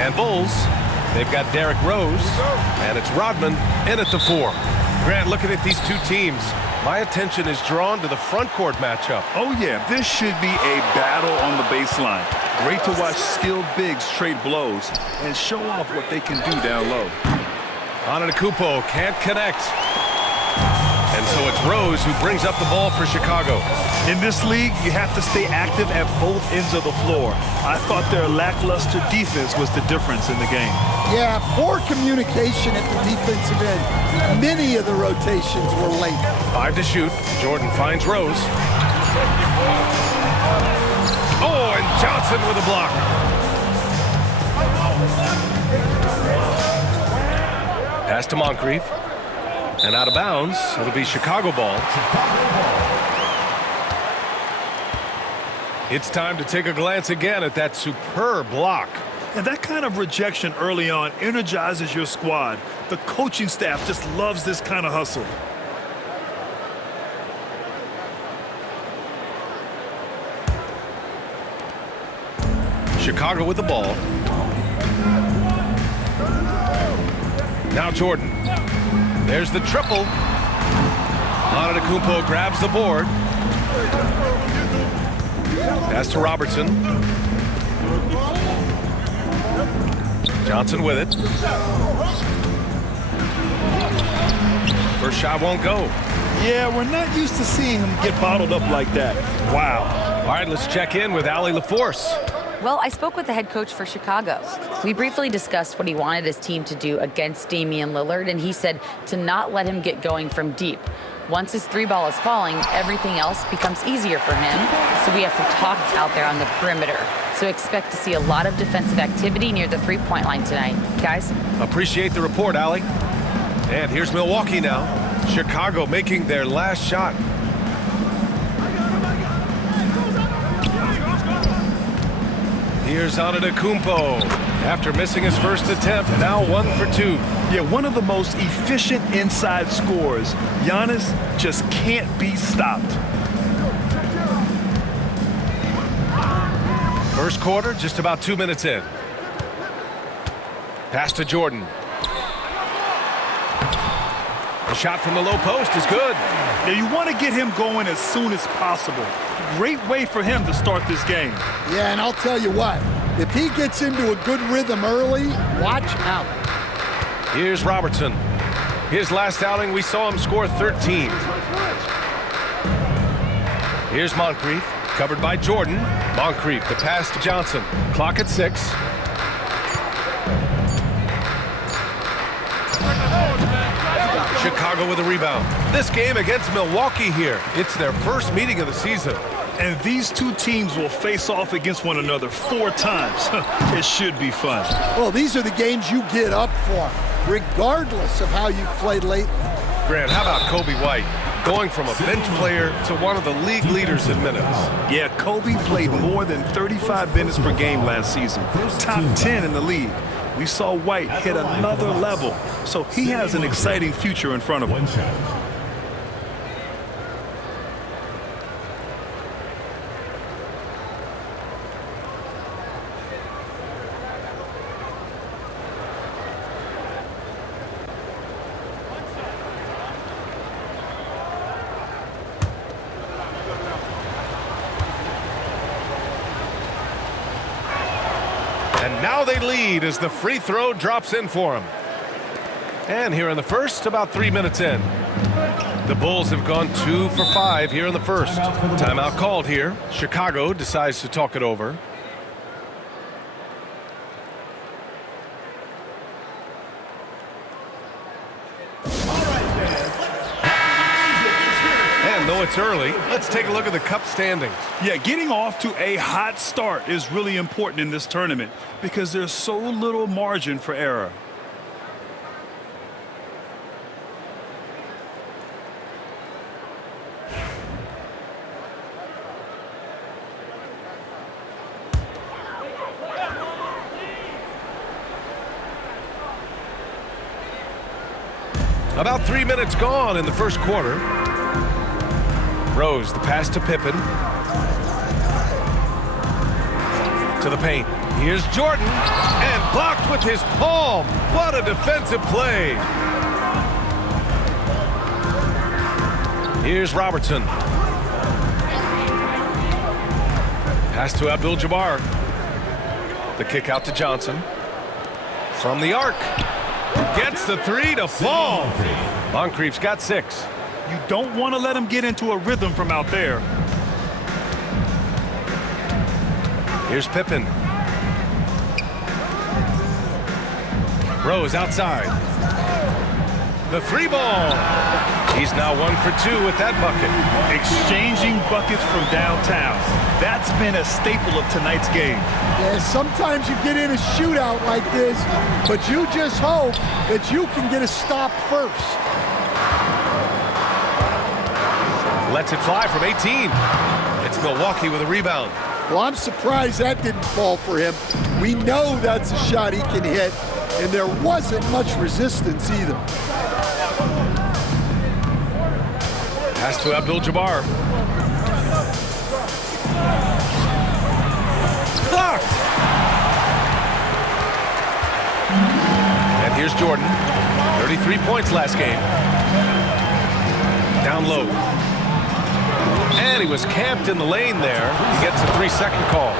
And Bulls, they've got Derrick Rose, and it's Rodman in at the 4. Grant, looking at these two teams, my attention is drawn to the front court matchup. Oh, yeah, this should be a battle on the baseline. Great to watch skilled bigs trade blows and show off what they can do down low. Antetokounmpo can't connect. And so it's Rose who brings up the ball for Chicago. In this league, you have to stay active at both ends of the floor. I thought their lackluster defense was the difference in the game. Yeah, poor communication at the defensive end. Many of the rotations were late. 5 to shoot. Jordan finds Rose. Oh, and Johnson with a block. Pass to Moncrief. And out of bounds, it'll be Chicago ball. It's time to take a glance again at that superb block. And that kind of rejection early on energizes your squad. The coaching staff just loves this kind of hustle. Chicago with the ball. Now Jordan. There's the triple. Antetokounmpo grabs the board. Pass to Robertson. Johnson with it. First shot won't go. Yeah, we're not used to seeing him get bottled up like that. Wow. All right, let's check in with Allie LaForce. Well, I spoke with the head coach for Chicago. We briefly discussed what he wanted his team to do against Damian Lillard, and he said to not let him get going from deep. Once his 3-ball is falling, everything else becomes easier for him, so we have to talk out there on the perimeter. So expect to see a lot of defensive activity near the 3-point line tonight. Guys? Appreciate the report, Allie. And here's Milwaukee now. Chicago making their last shot. Here's Antetokounmpo. After missing his first attempt, now 1 for 2. Yeah, one of the most efficient inside scorers. Giannis just can't be stopped. First quarter, just about 2 minutes in. Pass to Jordan. The shot from the low post is good. Now you want to get him going as soon as possible. Great way for him to start this game. Yeah, and I'll tell you what, if he gets into a good rhythm early, watch out. Here's Robertson. His last outing, we saw him score 13. Here's Moncrief, covered by Jordan. Moncrief, the pass to Johnson. Clock at 6. Chicago with a rebound. This game against Milwaukee here. It's their first meeting of the season. And these two teams will face off against one another 4 times. It should be fun. Well, these are the games you get up for, regardless of how you've played lately. Grant, how about Kobe White? Going from a bench player to one of the league leaders in minutes. Yeah, Kobe played more than 35 minutes per game last season. Top 10 in the league. We saw White hit another level, so he has an exciting future in front of him. And now they lead as the free throw drops in for them. And here in the first, about 3 minutes in. The Bulls have gone 2 for 5 here in the first. Timeout called here. Chicago decides to talk it over. And though it's early, let's take a look at the Cup standings. Yeah, getting off to a hot start is really important in this tournament because there's so little margin for error. About 3 minutes gone in the first quarter. Rose, the pass to Pippen. To the paint. Here's Jordan. And Blocked with his palm. What a defensive play. Here's Robertson. Pass to Abdul-Jabbar. The kick out to Johnson. From the arc. Gets the three to fall. Moncrief's got 6. You don't want to let him get into a rhythm from out there. Here's Pippen. Rose outside. The 3 ball. He's now 1 for 2 with that bucket. Exchanging buckets from downtown. That's been a staple of tonight's game. Yeah, sometimes you get in a shootout like this, but you just hope that you can get a stop first. Lets it fly from 18. It's Milwaukee with a rebound. Well, I'm surprised that didn't fall for him. We know that's a shot he can hit, and there wasn't much resistance either. Pass to Abdul-Jabbar. Blocked! And here's Jordan. 33 points last game. Down low. And he was camped in the lane there. He gets a 3-second call.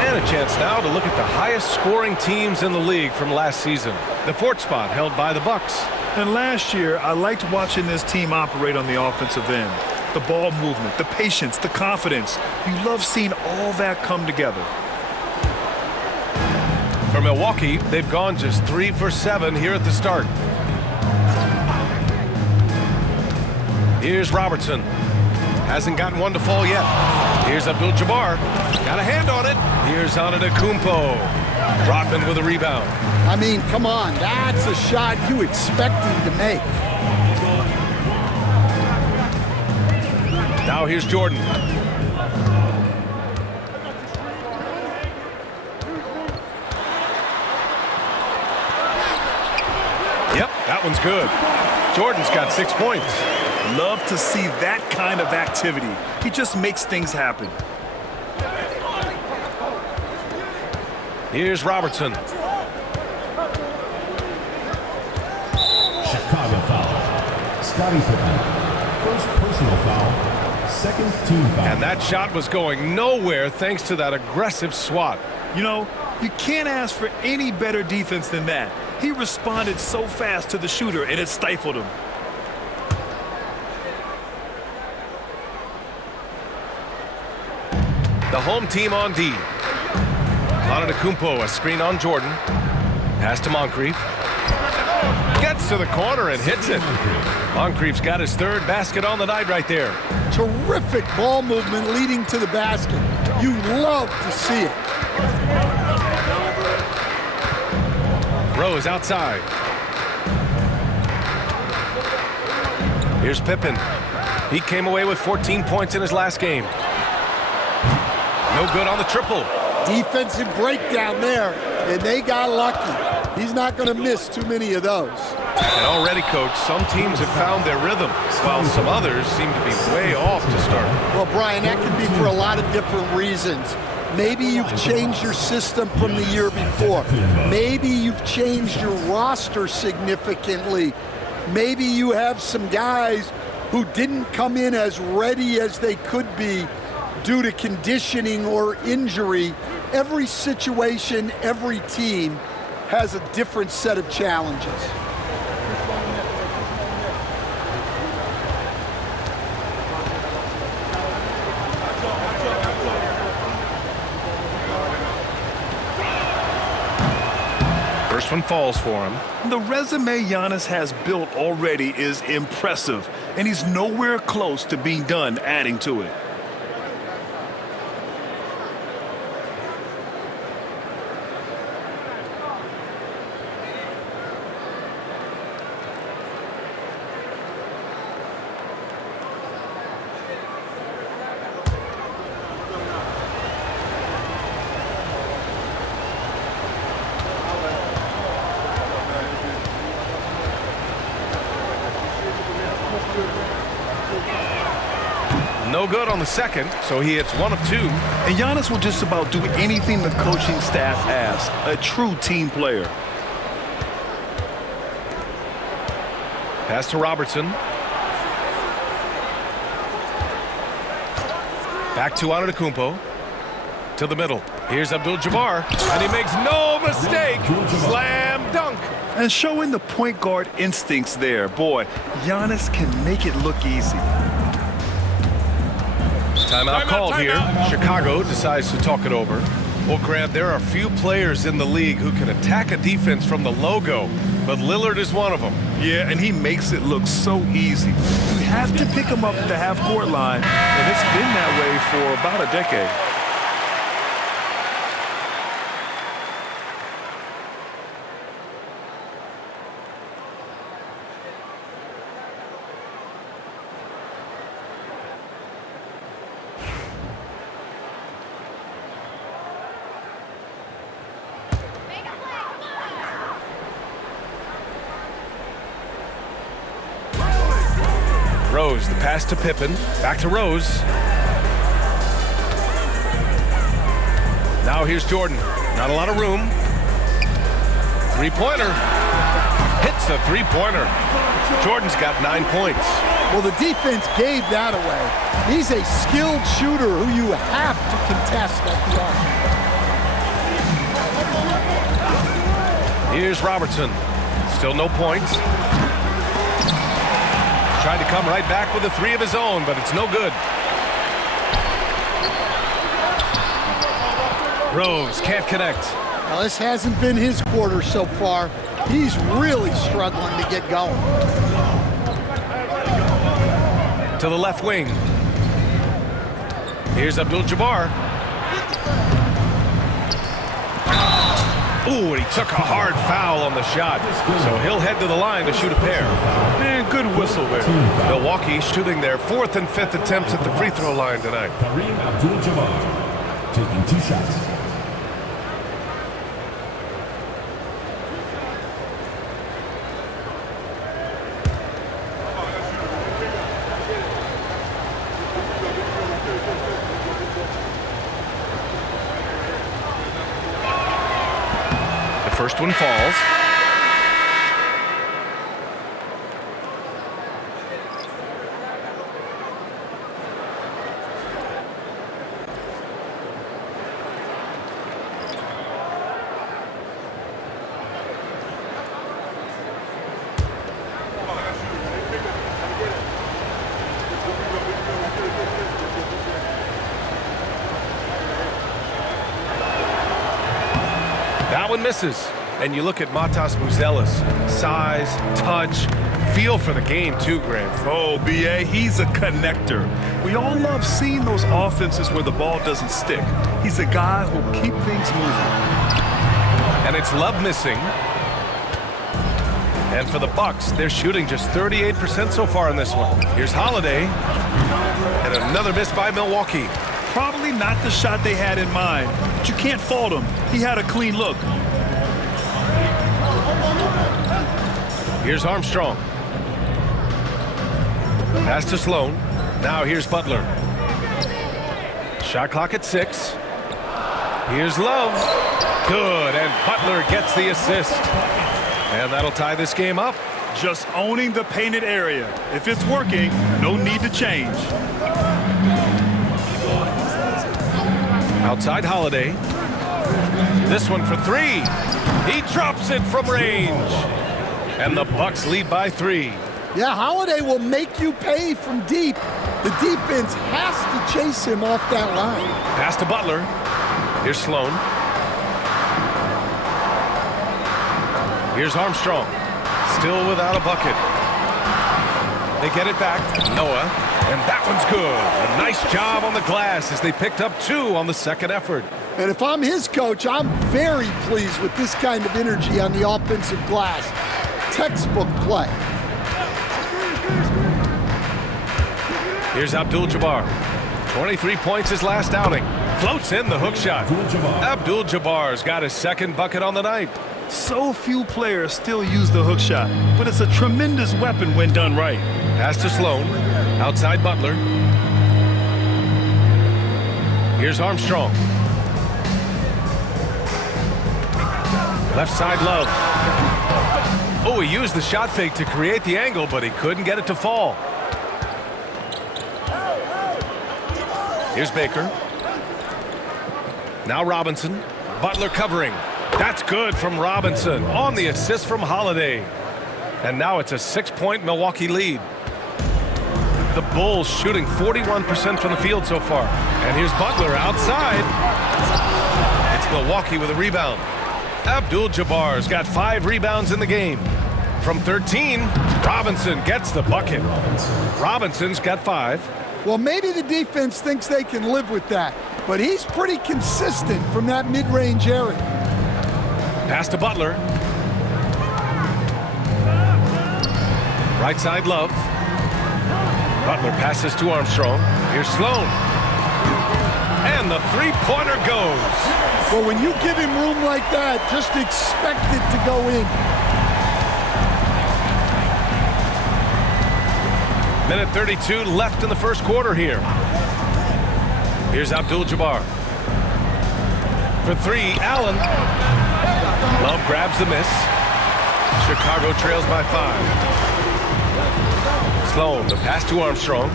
And a chance now to look at the highest scoring teams in the league from last season. The 4th spot held by the Bucks. And last year, I liked watching this team operate on the offensive end. The ball movement, the patience, the confidence. You love seeing all that come together. For Milwaukee, they've gone just 3 for 7 here at the start. Here's Robertson. Hasn't gotten one to fall yet. Here's Abdul-Jabbar. Got a hand on it. Here's Antetokounmpo. Rodman with a rebound. I mean, come on, that's a shot you expect him to make. Now here's Jordan. Yep, that one's good. Jordan's got 6 points. Love to see that kind of activity. He just makes things happen. Here's Robertson. Chicago foul. Scottie Pippen. First personal foul. Second team foul. And that shot was going nowhere thanks to that aggressive swat. You know, you can't ask for any better defense than that. He responded so fast to the shooter, and it stifled him. The home team on D. Antetokounmpo, a screen on Jordan. Pass to Moncrief. Gets to the corner and hits it. Moncrief's got his 3rd basket on the night right there. Terrific ball movement leading to the basket. You love to see it. Rose outside. Here's Pippen. He came away with 14 points in his last game. No good on the triple. Defensive breakdown there, and they got lucky. He's not going to miss too many of those. And already, Coach, some teams have found their rhythm, while some others seem to be way off to start. Well, Brian, that could be for a lot of different reasons. Maybe you've changed your system from the year before. Maybe you've changed your roster significantly. Maybe you have some guys who didn't come in as ready as they could be due to conditioning or injury. Every situation, every team has a different set of challenges. First one falls for him. The resume Giannis has built already is impressive, and he's nowhere close to being done adding to it. No good on the second, so he hits 1 of 2. And Giannis will just about do anything the coaching staff asks. A true team player. Pass to Robertson. Back to Antetokounmpo. To the middle. Here's Abdul-Jabbar, and he makes no mistake. Slam dunk. And showing the point guard instincts there. Boy, Giannis can make it look easy. Timeout called here. Chicago decides to talk it over. Well, Grant, there are few players in the league who can attack a defense from the logo, but Lillard is one of them. Yeah, and he makes it look so easy. You have to pick him up at the half-court line, and it's been that way for about a decade. Rose, the pass to Pippen. Back to Rose. Now here's Jordan. Not a lot of room. Three-pointer. Hits a three-pointer. Jordan's got 9 points. Well, the defense gave that away. He's a skilled shooter who you have to contest at the arc. Here's Robertson. Still no points. Tried to come right back with a 3 of his own, but it's no good. Rose can't connect. Now, this hasn't been his quarter so far. He's really struggling to get going. To the left wing. Here's Abdul-Jabbar. Ooh, and he took a hard foul on the shot. So he'll head to the line to shoot a pair. Man, good whistle there. Milwaukee shooting their 4th and 5th attempts at the free throw line tonight. Kareem Abdul-Jabbar taking 2 shots. First one falls. That one misses. And you look at Matas Buzelis. Size, touch, feel for the game too, Grant. Oh, B.A., he's a connector. We all love seeing those offenses where the ball doesn't stick. He's a guy who'll keep things moving. And it's Love missing. And for the Bucks, they're shooting just 38% so far in this one. Here's Holiday. And another miss by Milwaukee. Probably not the shot they had in mind, but you can't fault him. He had a clean look. Here's Armstrong. Pass to Sloan. Now here's Butler. Shot clock at 6. Here's Love. Good, and Butler gets the assist. And that'll tie this game up. Just owning the painted area. If it's working, no need to change. Outside Holiday. This one for 3. He drops it from range. And the Bucks lead by 3. Yeah, Holiday will make you pay from deep. The defense has to chase him off that line. Pass to Butler. Here's Sloan. Here's Armstrong. Still without a bucket. They get it back. Noah. And that one's good. A nice job on the glass as they picked up 2 on the second effort. And if I'm his coach, I'm very pleased with this kind of energy on the offensive glass. Textbook play. Here's Abdul-Jabbar. 23 points his last outing. Floats in the hook shot. Abdul-Jabbar's got his second bucket on the night. So few players still use the hook shot, but it's a tremendous weapon when done right. Pass to Sloan. Outside Butler. Here's Armstrong. Left side, Love. Oh, he used the shot fake to create the angle, but he couldn't get it to fall. Here's Baker. Now Robinson. Butler covering. That's good from Robinson on the assist from Holiday. And now it's a 6-point Milwaukee lead. The Bulls shooting 41% from the field so far. And here's Butler outside. It's Milwaukee with a rebound. Abdul-Jabbar's got 5 rebounds in the game. From 13, Robinson gets the bucket. Robinson's got 5. Well, maybe the defense thinks they can live with that, but he's pretty consistent from that mid-range area. Pass to Butler. Right side, Love. Butler passes to Armstrong. Here's Sloan. And the three-pointer goes. Well, when you give him room like that, just expect it to go in. Minute 32 left in the first quarter here. Here's Abdul-Jabbar. For 3, Allen. Love grabs the miss. Chicago trails by 5. Sloan, the pass to Armstrong.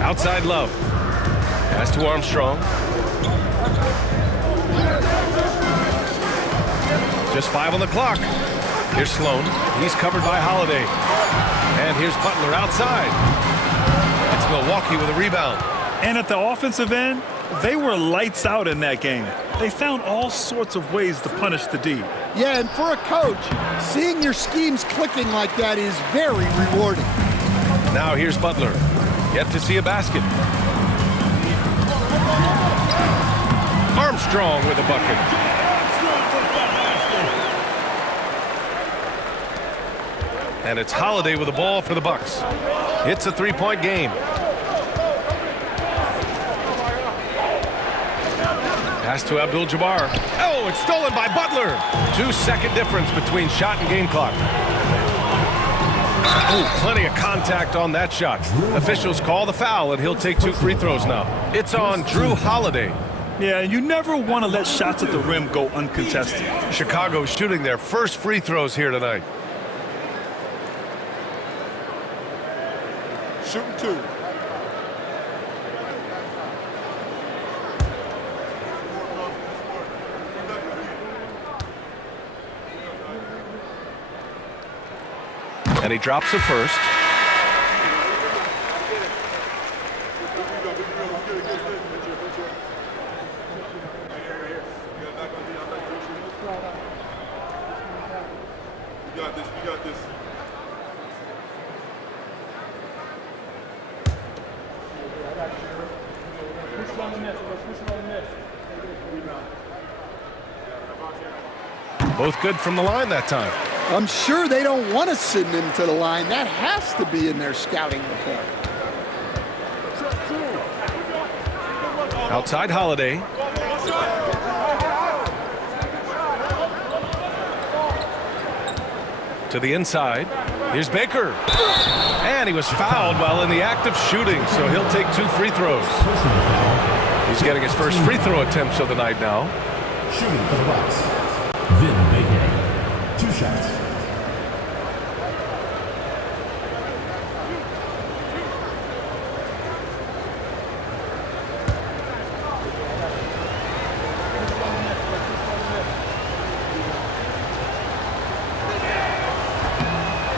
Outside, Love. Pass to Armstrong. Just 5 on the clock. Here's Sloan. He's covered by Holiday. And here's Butler outside. It's Milwaukee with a rebound. And at the offensive end, they were lights out in that game. They found all sorts of ways to punish the D. Yeah, and for a coach, seeing your schemes clicking like that is very rewarding. Now here's Butler. Yet to see a basket. Armstrong with a bucket. And it's Holiday with the ball for the Bucks. It's a 3-point game. Pass to Abdul-Jabbar. Oh, it's stolen by Butler. 2-second difference between shot and game clock. Oh, plenty of contact on that shot. Officials call the foul, and he'll take 2 free throws now. It's on Drew Holiday. Yeah, you never want to let shots at the rim go uncontested. Chicago shooting their first free throws here tonight. Shooting 2. And he drops it first. We got this. Both good from the line that time. I'm sure they don't want to send him to the line. That has to be in their scouting report. Outside Holiday. To the inside. Here's Baker. And he was fouled while in the act of shooting, so he'll take 2 free throws. He's getting his first free throw attempts of the night now. Shooting for the Bucks. Vin Baker. 2 shots.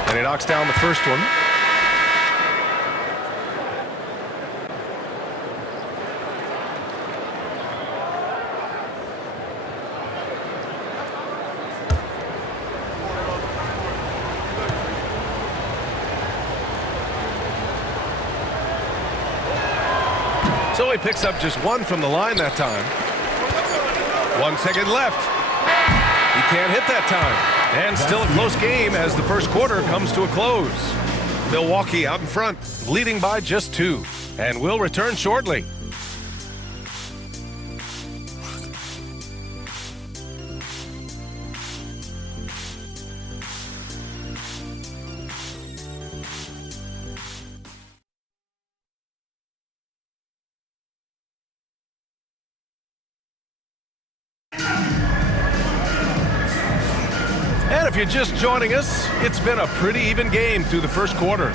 And he knocks down the first one. So he picks up just 1 from the line that time. 1 second left. He can't hit that time. And still a close game as the first quarter comes to a close. Milwaukee out in front, leading by just 2. And will return shortly. if you're just joining us, it's been a pretty even game through the first quarter.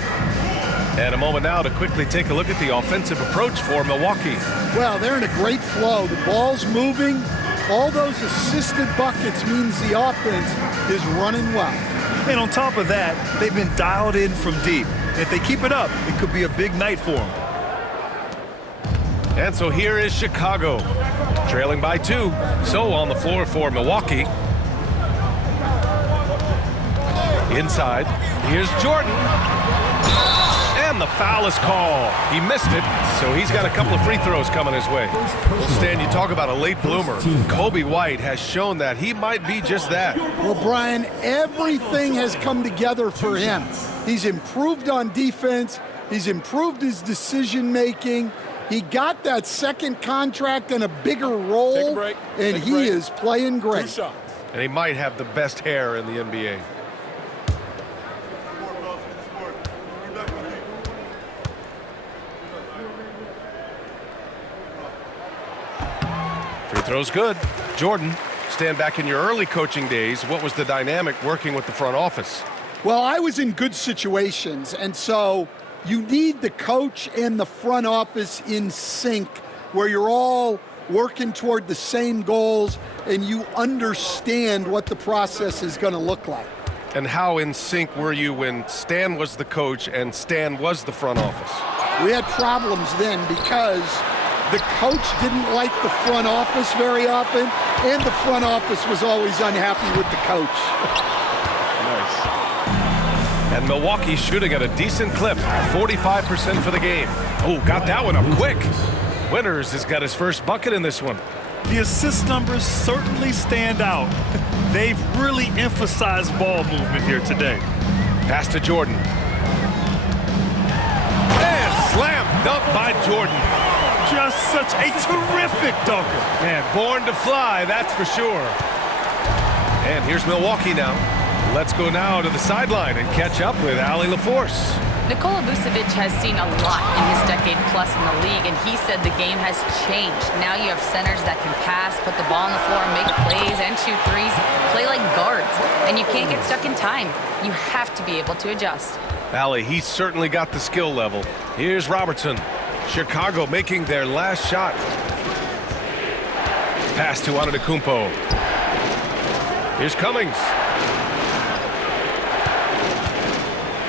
And a moment now to quickly take a look at the offensive approach for Milwaukee. Well, they're in a great flow. The ball's moving. All those assisted buckets means the offense is running well. And on top of that, they've been dialed in from deep. If they keep it up, it could be a big night for them. And so here is Chicago, trailing by 2. So on the floor for Milwaukee. Inside, here's Jordan. And the foul is called. He missed it, so he's got a couple of free throws coming his way. Well, Stan, you talk about a late bloomer. Kobe White has shown that he might be just that. Well, Brian, everything has come together for him. He's improved on defense. He's improved his decision-making. He got that second contract and a bigger role, and he is playing great. And he might have the best hair in the NBA. Free throw's good. Jordan, stand back in your early coaching days. What was the dynamic working with the front office? Well, I was in good situations, and so you need the coach and the front office in sync where you're all working toward the same goals and you understand what the process is going to look like. And how in sync were you when Stan was the coach and Stan was the front office? We had problems then because the coach didn't like the front office very often, and the front office was always unhappy with the coach. Nice. And Milwaukee shooting at a decent clip, 45% for the game. Oh, got that one up quick. Winters has got his first bucket in this one. The assist numbers certainly stand out. They've really emphasized ball movement here today. Pass to Jordan. And slam dunk by Jordan. Just such a terrific dunker. Man, born to fly, that's for sure. And here's Milwaukee now. Let's go now to the sideline and catch up with Allie LaForce. Nikola Vucevic has seen a lot in his decade plus in the league, and he said the game has changed. Now you have centers that can pass, put the ball on the floor, make plays, and shoot threes, play like guards, and you can't get stuck in time. You have to be able to adjust. Allie, he's certainly got the skill level. Here's Robertson. Chicago making their last shot. Pass to Antetokounmpo. Here's Cummings.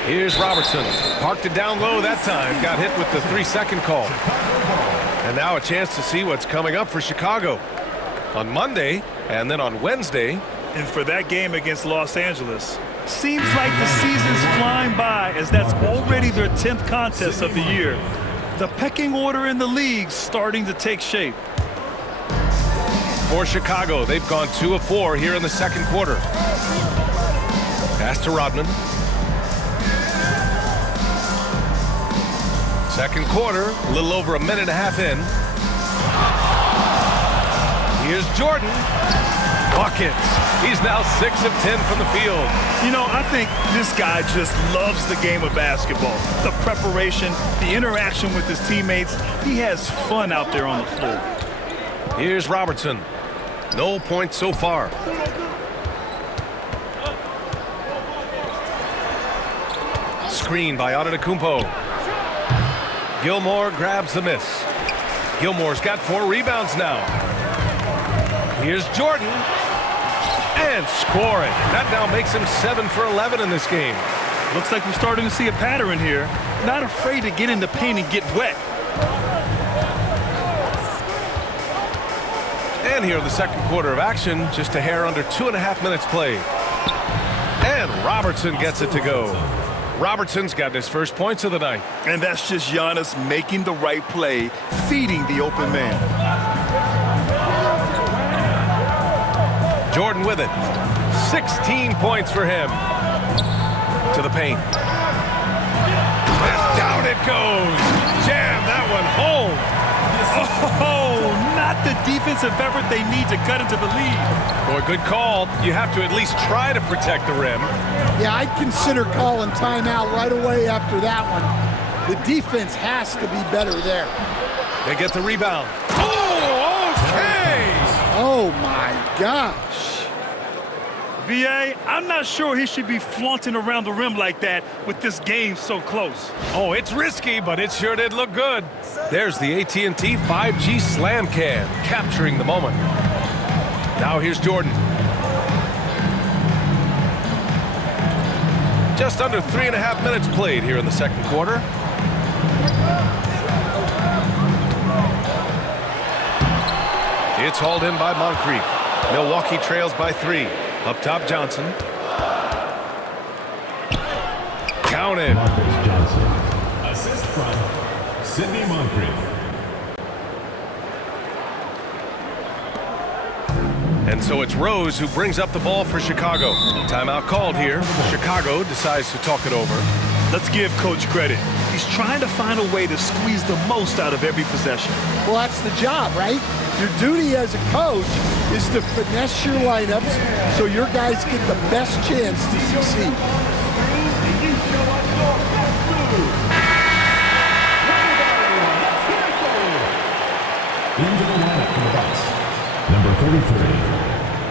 Here's Robertson. Parked it down low that time. Got hit with the 3-second call. And now a chance to see what's coming up for Chicago on Monday and then on Wednesday. And for that game against Los Angeles, seems like the season's flying by as that's already their 10th contest of the year. The pecking order in the league starting to take shape. For Chicago, they've gone 2 of 4 here in the second quarter. Pass to Rodman. Second quarter, a little over a minute and a half in. Here's Jordan. Buckets. He's now 6 of 10 from the field. You know, I think this guy just loves the game of basketball. The preparation, the interaction with his teammates. He has fun out there on the floor. Here's Robertson. No points so far. Screen by Antetokounmpo. Gilmore grabs the miss. Gilmore's got 4 rebounds now. Here's Jordan. And scoring. That now makes him 7 for 11 in this game. Looks like we're starting to see a pattern here. Not afraid to get in the paint and get wet. And here in the second quarter of action, just a hair under 2.5 minutes played. And Robertson gets it to go. Robertson's got his first points of the night. And that's just Giannis making the right play, feeding the open man. Jordan with it. 16 points for him. To the paint. And down it goes. Jam that one home. Oh, not the defensive effort they need to cut into the lead. Boy, good call. You have to at least try to protect the rim. Yeah, I'd consider calling timeout right away after that one. The defense has to be better there. They get the rebound. Oh, okay! Oh, my gosh. B.A., I'm not sure he should be flaunting around the rim like that with this game so close. Oh, it's risky, but it sure did look good. There's the AT&T 5G Slam Cam, capturing the moment. Now here's Jordan. Just under 3.5 minutes played here in the second quarter. It's hauled in by Moncrief. Milwaukee trails by 3. Up top, Johnson. Counted. Marcus Johnson. Assist from Sidney Moncrief. And so it's Rose who brings up the ball for Chicago. Timeout called here. Chicago decides to talk it over. Let's give Coach credit. He's trying to find a way to squeeze the most out of every possession. Well, that's the job, right? Your duty as a coach is to finesse your lineups so your guys get the best chance to succeed. Into the lineup for the Bucks. Number 33,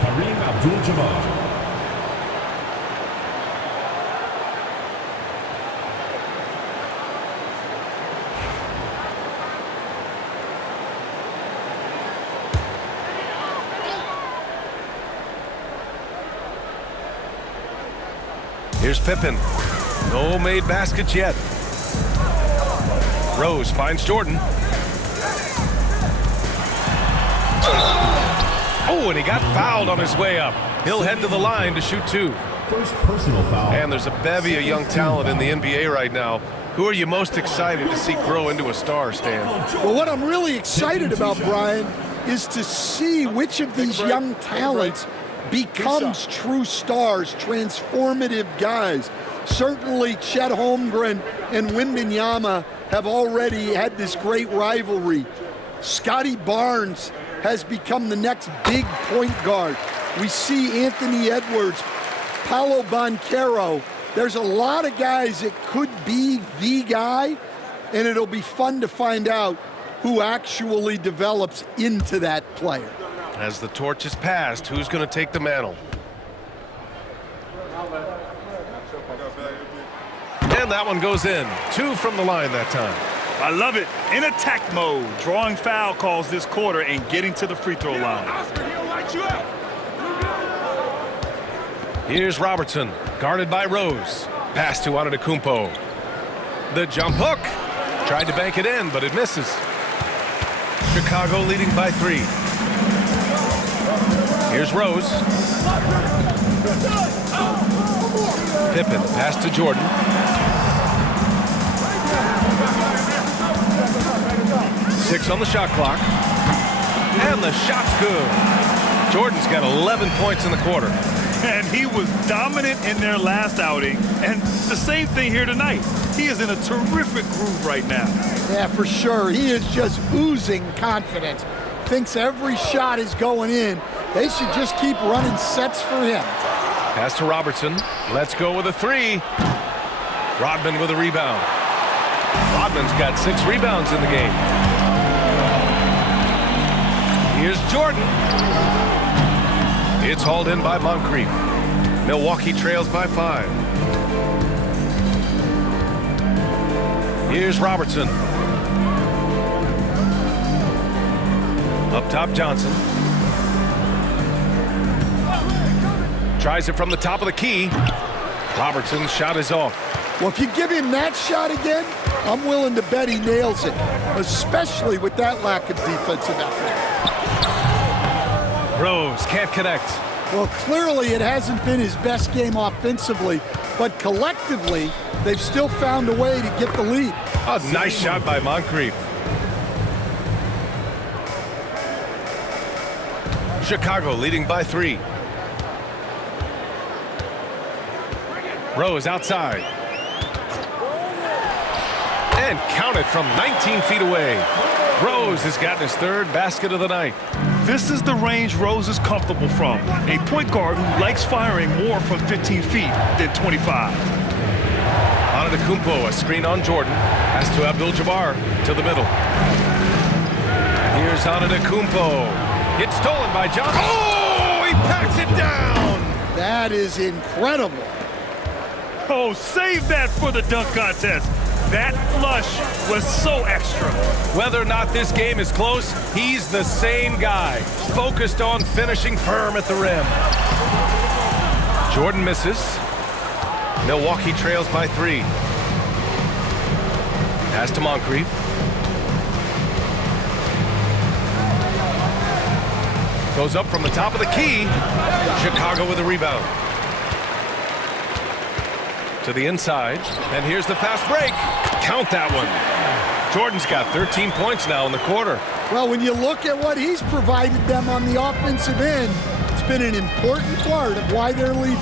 Kareem Abdul-Jabbar. Here's Pippen. No made baskets yet. Rose finds Jordan. Oh, and he got fouled on his way up. He'll head to the line to shoot 2. First personal foul. And there's a bevy of young talent in the NBA right now. Who are you most excited to see grow into a star, Stan? Well, what I'm really excited about, Brian, is to see which of these young talents becomes true stars, transformative guys. Certainly Chet Holmgren and Wembanyama have already had this great rivalry. Scotty Barnes has become the next big point guard. We see Anthony Edwards, Paolo Banchero. There's a lot of guys that could be the guy, and it'll be fun to find out who actually develops into that player. As the torch is passed, who's going to take the mantle? And that one goes in. 2 from the line that time. I love it. In attack mode, drawing foul calls this quarter and getting to the free throw line. Here's Robertson, guarded by Rose. Pass to Antetokounmpo. The jump hook. Tried to bank it in, but it misses. Chicago leading by 3. Here's Rose. Pippen, pass to Jordan. Six on the shot clock. And the shot's good. Jordan's got 11 points in the quarter. And he was dominant in their last outing. And the same thing here tonight. He is in a terrific groove right now. Yeah, for sure. He is just oozing confidence. Thinks every shot is going in. They should just keep running sets for him. Pass to Robertson. Let's go with a 3. Rodman with a rebound. Rodman's got 6 rebounds in the game. Here's Jordan. It's hauled in by Moncrief. Milwaukee trails by 5. Here's Robertson. Up top, Johnson. Tries it from the top of the key. Robertson's shot is off. Well, if you give him that shot again, I'm willing to bet he nails it, especially with that lack of defensive effort. Rose can't connect. Well, clearly it hasn't been his best game offensively, but collectively, they've still found a way to get the lead. A nice shot by Moncrief. Chicago leading by 3. Rose outside. And counted from 19 feet away. Rose has gotten his 3rd basket of the night. This is the range Rose is comfortable from. A point guard who likes firing more from 15 feet than 25. Antetokounmpo, a screen on Jordan. Pass to Abdul-Jabbar to the middle. Here's Antetokounmpo. It's stolen by Johnson. Oh, he packs it down. That is incredible. Oh, save that for the dunk contest. That flush was so extra. Whether or not this game is close, he's the same guy, focused on finishing firm at the rim. Jordan misses. Milwaukee trails by 3. Pass to Moncrief. Goes up from the top of the key. Chicago with a rebound. To the inside, and here's the fast break. Count that one. Jordan's got 13 points now in the quarter. Well, when you look at what he's provided them on the offensive end, it's been an important part of why they're leading.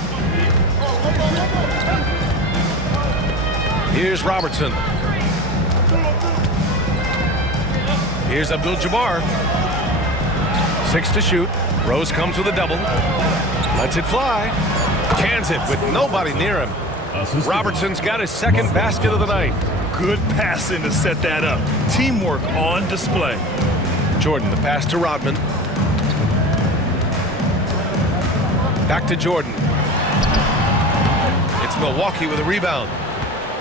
Here's Robertson. Here's Abdul-Jabbar. 6 to shoot. Rose comes with a double. Lets it fly. Cans it with nobody near him. Robertson's got his second basket of the night. Good passing to set that up. Teamwork on display. Jordan, the pass to Rodman. Back to Jordan. It's Milwaukee with a rebound.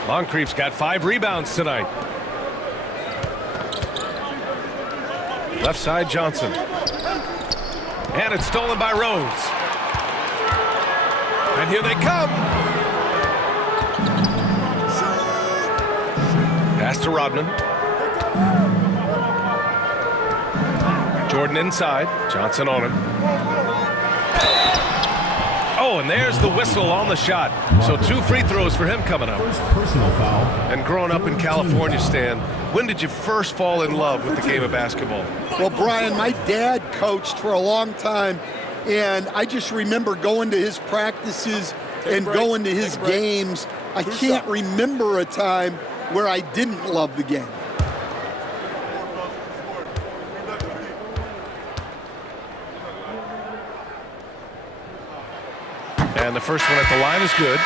Moncrief's got 5 rebounds tonight. Left side, Johnson. And it's stolen by Rose. And here they come. Pass to Rodman. Jordan inside. Johnson on him. Oh, and there's the whistle on the shot. So 2 free throws for him coming up. First personal foul. And growing up in California, Stan, when did you first fall in love with the game of basketball? Well, Brian, my dad coached for a long time, and I just remember going to his practices and going to his games. I can't remember a time where I didn't love the game. And the first one at the line is good.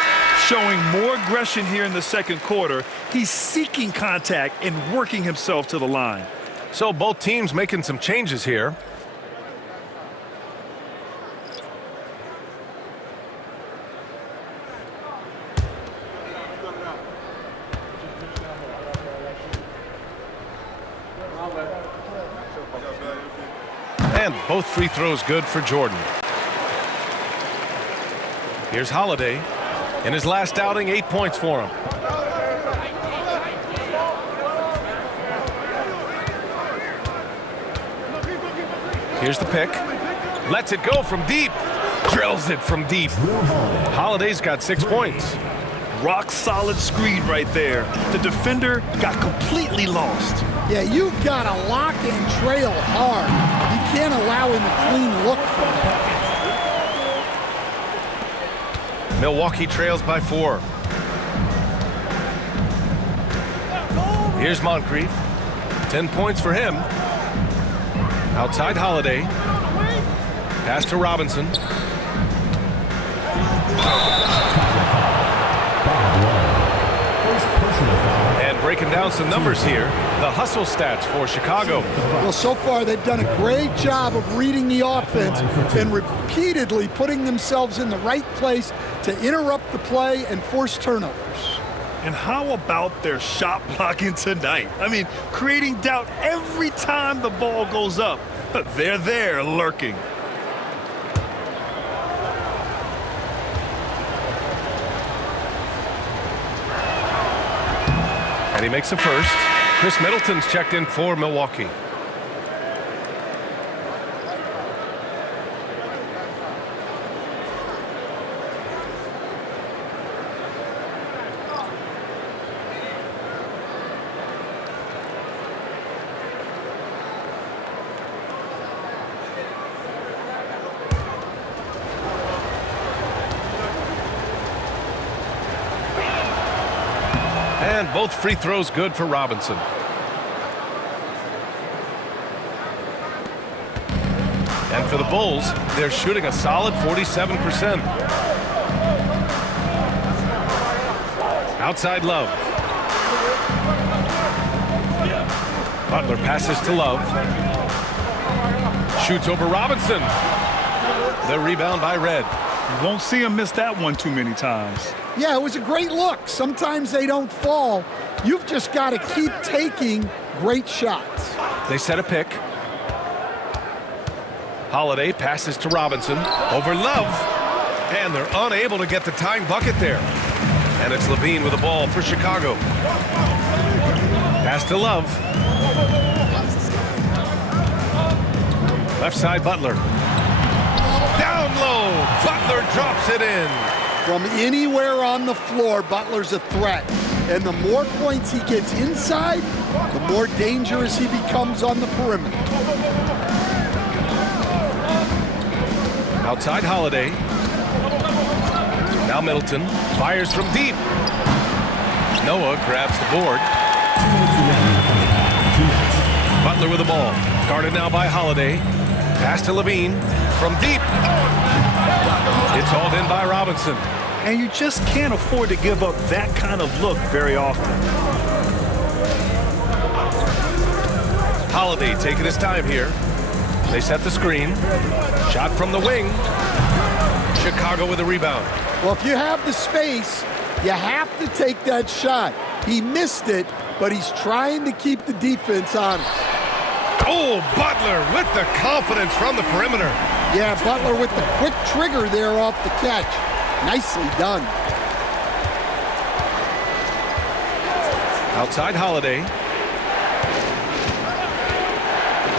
Showing more aggression here in the second quarter. He's seeking contact and working himself to the line. So both teams making some changes here. And both free throws good for Jordan. Here's Holiday. In his last outing, 8 points for him. Here's the pick. Lets it go from deep. Drills it from deep. Holiday's got 6 points. Rock solid screen right there. The defender got completely lost. Yeah, you've got to lock and trail hard. You can't allow him a clean look from that. Milwaukee trails by 4. Here's Moncrief. 10 points for him. Outside Holiday. Pass to Robinson. And breaking down some numbers here, the hustle stats for Chicago. Well, so far they've done a great job of reading the offense and repeatedly putting themselves in the right place to interrupt the play and force turnovers. And how about their shot blocking tonight? I mean, creating doubt every time the ball goes up. But they're there lurking. And he makes the first. Chris Middleton's checked in for Milwaukee. And both free throws good for Robinson. And for the Bulls, they're shooting a solid 47%. Outside Love. Butler passes to Love. Shoots over Robinson. The rebound by Red. You won't see him miss that one too many times. Yeah, it was a great look. Sometimes they don't fall. You've just got to keep taking great shots. They set a pick. Holiday passes to Robinson over Love, and they're unable to get the tying bucket there. And it's Levine with the ball for Chicago. Pass to Love. Left side, Butler. Down low, Butler drops it in. From anywhere on the floor, Butler's a threat. And the more points he gets inside, the more dangerous he becomes on the perimeter. Outside Holiday. Now Middleton fires from deep. Noah grabs the board. Butler with the ball. Guarded now by Holiday. Pass to Levine from deep. It's hauled in by Robinson. And you just can't afford to give up that kind of look very often. Holiday taking his time here. They set the screen. Shot from the wing. Chicago with a rebound. Well, if you have the space, you have to take that shot. He missed it, but he's trying to keep the defense honest. Oh, Butler with the confidence from the perimeter. Yeah, Butler with the quick trigger there off the catch. Nicely done. Outside Holiday.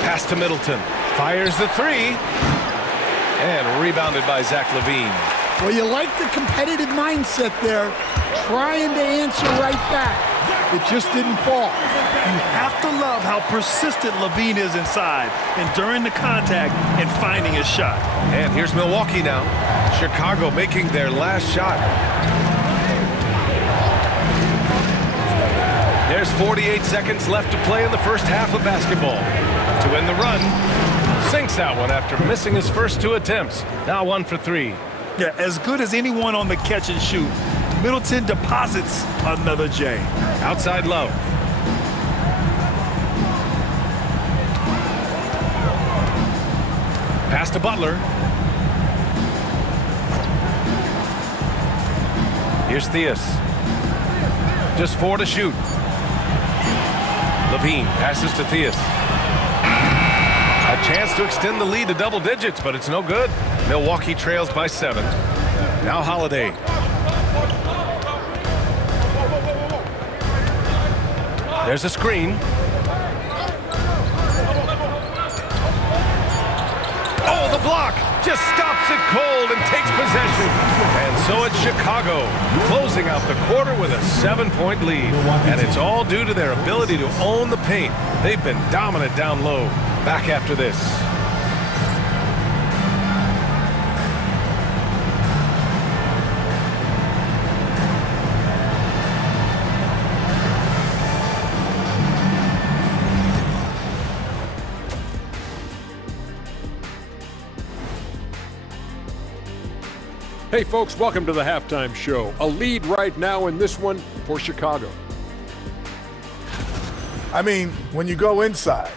Pass to Middleton. Fires the three. And rebounded by Zach LaVine. Well, you like the competitive mindset there, trying to answer right back. It just didn't fall. You have to love how persistent LaVine is inside and during the contact and finding his shot. And here's Milwaukee now. Chicago making their last shot. There's 48 seconds left to play in the first half of basketball. To win the run, sinks that one after missing his first two attempts. Now 1 for 3. Yeah, as good as anyone on the catch and shoot. Middleton deposits another J. Outside Love. Pass to Butler. Here's Theus. Just 4 to shoot. Levine passes to Theus. A chance to extend the lead to double digits, but it's no good. Milwaukee trails by 7. Now Holiday. There's a screen. Oh, the block just stops it cold and takes possession. And so it's Chicago closing out the quarter with a 7-point lead. And it's all due to their ability to own the paint. They've been dominant down low. Back after this. Hey folks, welcome to the halftime show. A lead right now in this one for Chicago. I mean, when you go inside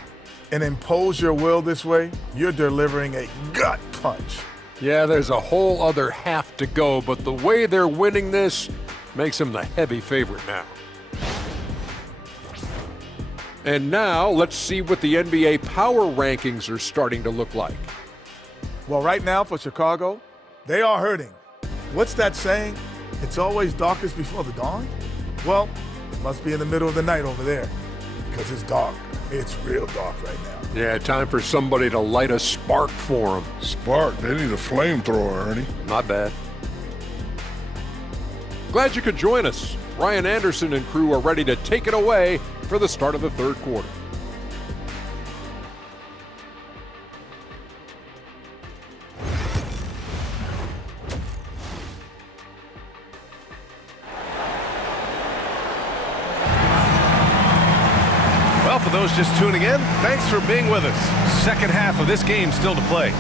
and impose your will this way, you're delivering a gut punch. Yeah, there's a whole other half to go, but the way they're winning this makes them the heavy favorite now. And now, let's see what the NBA power rankings are starting to look like. Well, right now for Chicago, they are hurting. What's that saying? It's always darkest before the dawn? Well, it must be in the middle of the night over there because it's dark. It's real dark right now. Yeah, time for somebody to light a spark for them. Spark, they need a flamethrower, Ernie. Not bad. Glad you could join us. Ryan Anderson and crew are ready to take it away for the start of the third quarter. Well, for those just tuning in, thanks for being with us. Second half of this game still to play.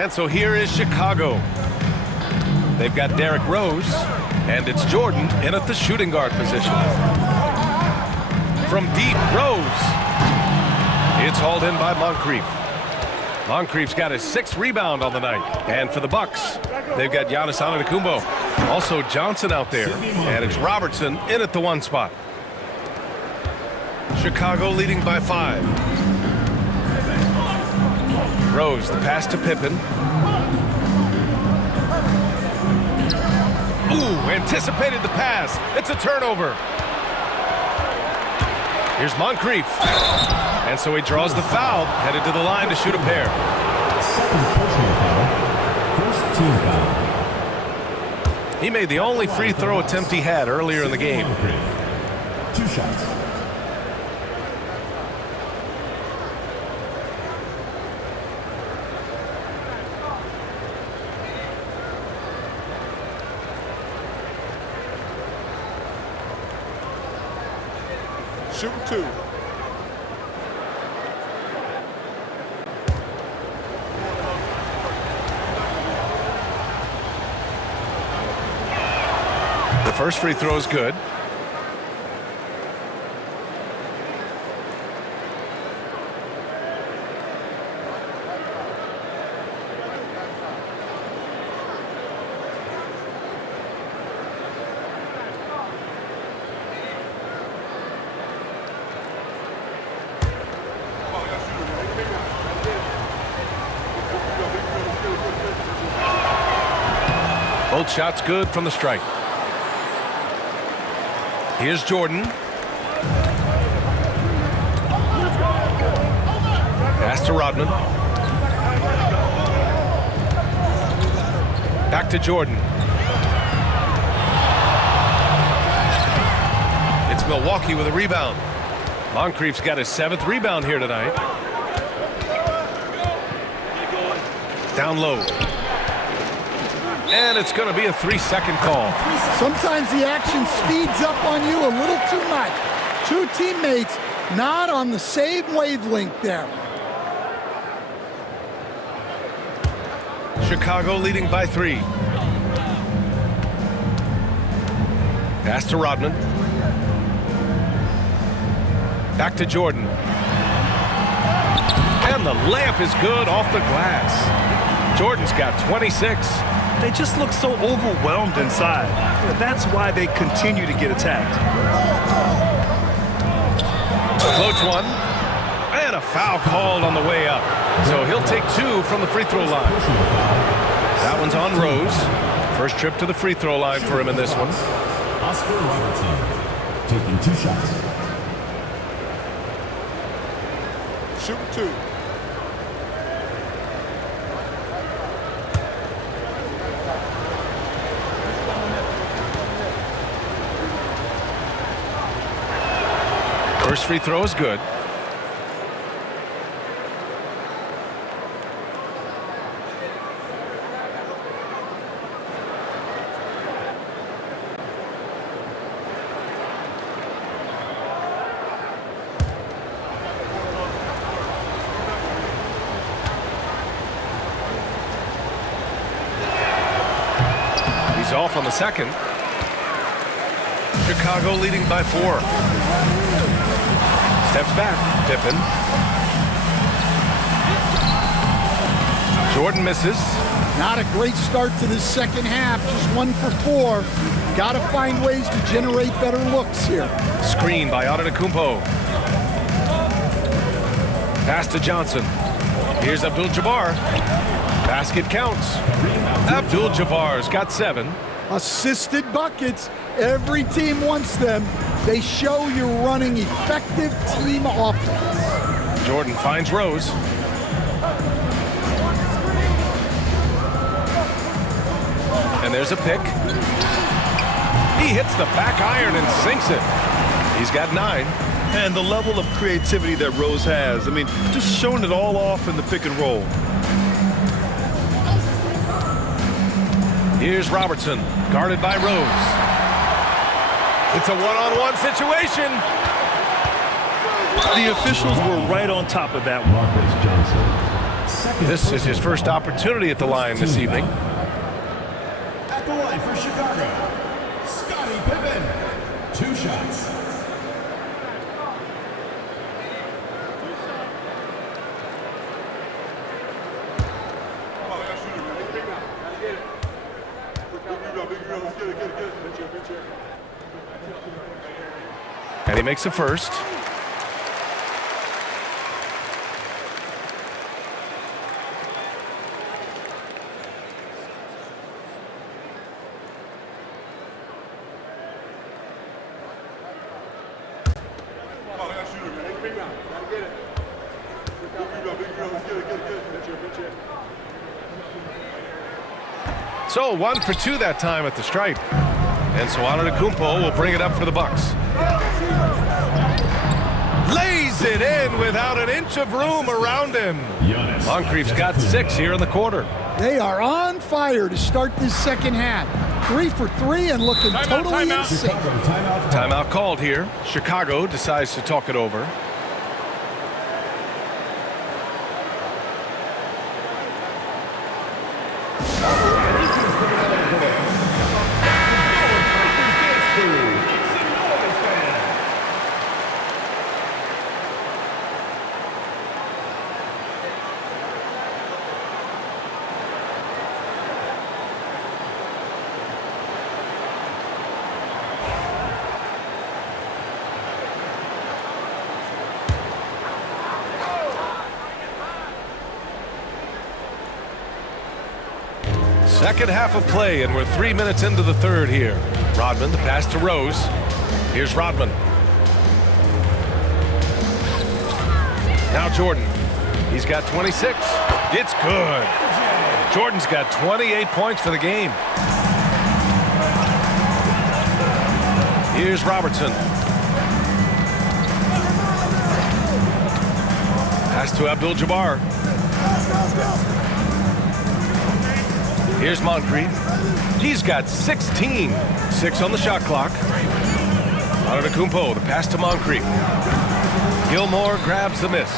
And so here is Chicago. They've got Derrick Rose, and it's Jordan in at the shooting guard position. From deep, Rose. It's hauled in by Moncrief. Moncrief's got his 6th rebound on the night. And for the Bucks, they've got Giannis Antetokounmpo. Also Johnson out there. And it's Robertson in at the 1 spot. Chicago leading by 5. Rose, the pass to Pippen. Ooh, anticipated the pass. It's a turnover. Here's Moncrief. And so he draws the foul, headed to the line to shoot a pair. Second personal foul. First team foul. He made the only free throw attempt he had earlier in the game. 2 shots. Shooting 2. The first free throw is good. Both shots good from the stripe. Here's Jordan. Pass to Rodman. Back to Jordan. It's Milwaukee with a rebound. Moncrief's got his 7th rebound here tonight. Down low. And it's going to be a 3-second call. Sometimes the action speeds up on you a little too much. 2 teammates not on the same wavelength there. Chicago leading by 3. Pass to Rodman. Back to Jordan. And the layup is good off the glass. Jordan's got 26. They just look so overwhelmed inside. That's why they continue to get attacked. Floats one. And a foul called on the way up. So he'll take 2 from the free throw line. That one's on Rose. First trip to the free throw line for him in this one. Oscar Robertson taking 2 shots. Shooting 2. First free throw is good. He's off on the second. Chicago leading by 4. Steps back, Pippen. Jordan misses. Not a great start to this second half, just 1 for 4. Got to find ways to generate better looks here. Screen by Antetokounmpo. Pass to Johnson. Here's Abdul-Jabbar. Basket counts. Abdul-Jabbar's got 7. Assisted buckets. Every team wants them. They show you're running effective team offense. Jordan finds Rose. And there's a pick. He hits the back iron and sinks it. He's got 9. And the level of creativity that Rose has, I mean, just showing it all off in the pick and roll. Here's Robertson, guarded by Rose. It's a one-on-one situation. The officials were right on top of that one. This is his first opportunity at the line this evening. At the line for Chicago, Scottie Pippen, 2 shots. he makes a first. So 1 for 2 that time at the stripe. And so Antetokounmpo will bring it up for the Bucks. Lays it in without an inch of room around him. Moncrief's got 6 here in the quarter. They are on fire to start this second half. 3 for 3 and looking totally in sync. Timeout called here. Chicago decides to talk it over. Second half of play, and we're 3 minutes into the third here. Rodman, the pass to Rose. Here's Rodman. Now Jordan. He's got 26. It's good. Jordan's got 28 points for the game. Here's Robertson. Pass to Abdul-Jabbar. Here's Moncrief. He's got 16. 6 on the shot clock. Antetokounmpo, the pass to Moncrief. Gilmore grabs the miss.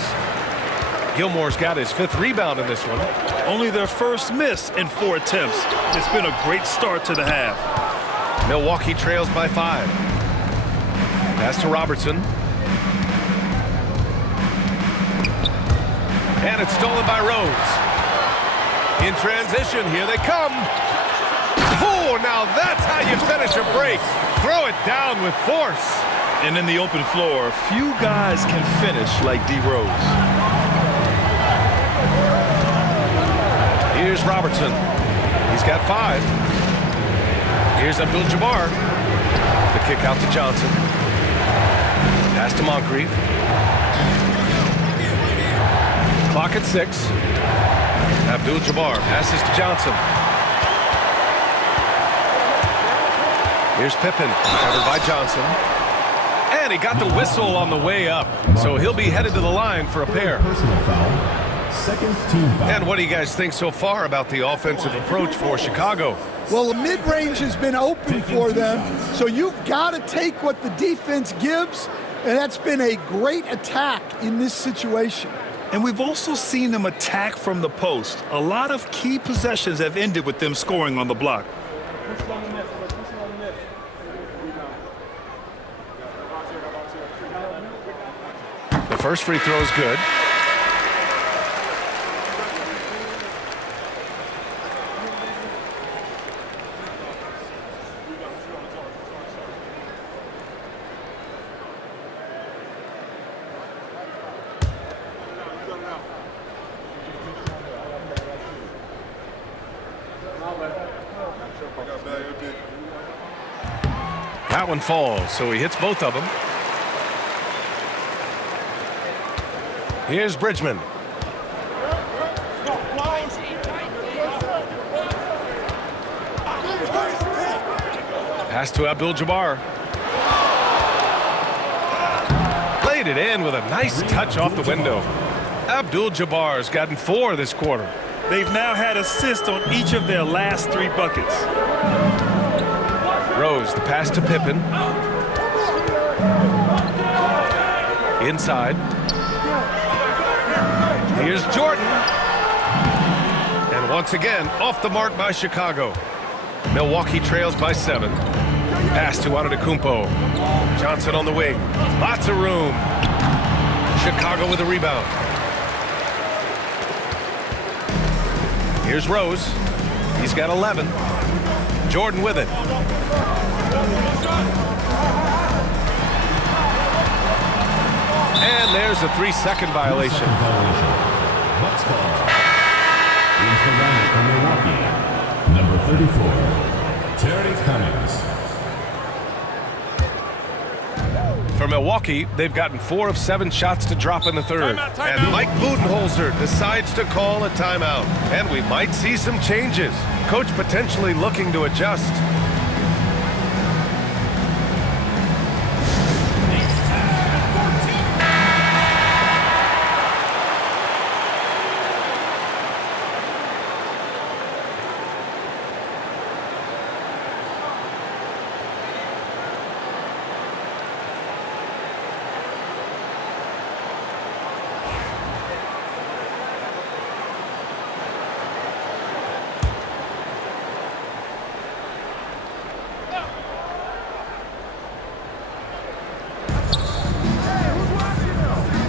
Gilmore's got his 5th rebound in this one. Only their first miss in 4 attempts. It's been a great start to the half. Milwaukee trails by 5. Pass to Robertson. And it's stolen by Rose. In transition, here they come. Oh, now that's how you finish a break. Throw it down with force. And in the open floor, few guys can finish like D. Rose. Here's Robertson. He's got 5. Here's Abdul-Jabbar. The kick out to Johnson. Pass to Moncrief. Clock at 6. Abdul-Jabbar passes to Johnson. Here's Pippen, covered by Johnson. And he got the whistle on the way up. So he'll be headed to the line for a pair. Second team foul. And what do you guys think so far about the offensive approach for Chicago? Well, the mid-range has been open for them, so you've got to take what the defense gives, and that's been a great attack in this situation. And we've also seen them attack from the post. A lot of key possessions have ended with them scoring on the block. The first free throw is good. That one falls, so he hits both of them. Here's Bridgman. Pass to Abdul-Jabbar. Laid it in with a nice touch off the window. Abdul-Jabbar's gotten 4 this quarter. They've now had assists on each of their last 3 buckets. Rose, the pass to Pippen. Inside. Here's Jordan. And once again, off the mark by Chicago. Milwaukee trails by 7. Pass to Antetokounmpo. Johnson on the wing. Lots of room. Chicago with a rebound. Here's Rose. He's got 11. Jordan with it. And there's a 3-second violation. Bucks ball. Leads the lineup for Milwaukee. Number 34, Terry Cummings. For Milwaukee, they've gotten 4 of 7 shots to drop in the third. And Mike Budenholzer decides to call a timeout. And we might see some changes. Coach potentially looking to adjust.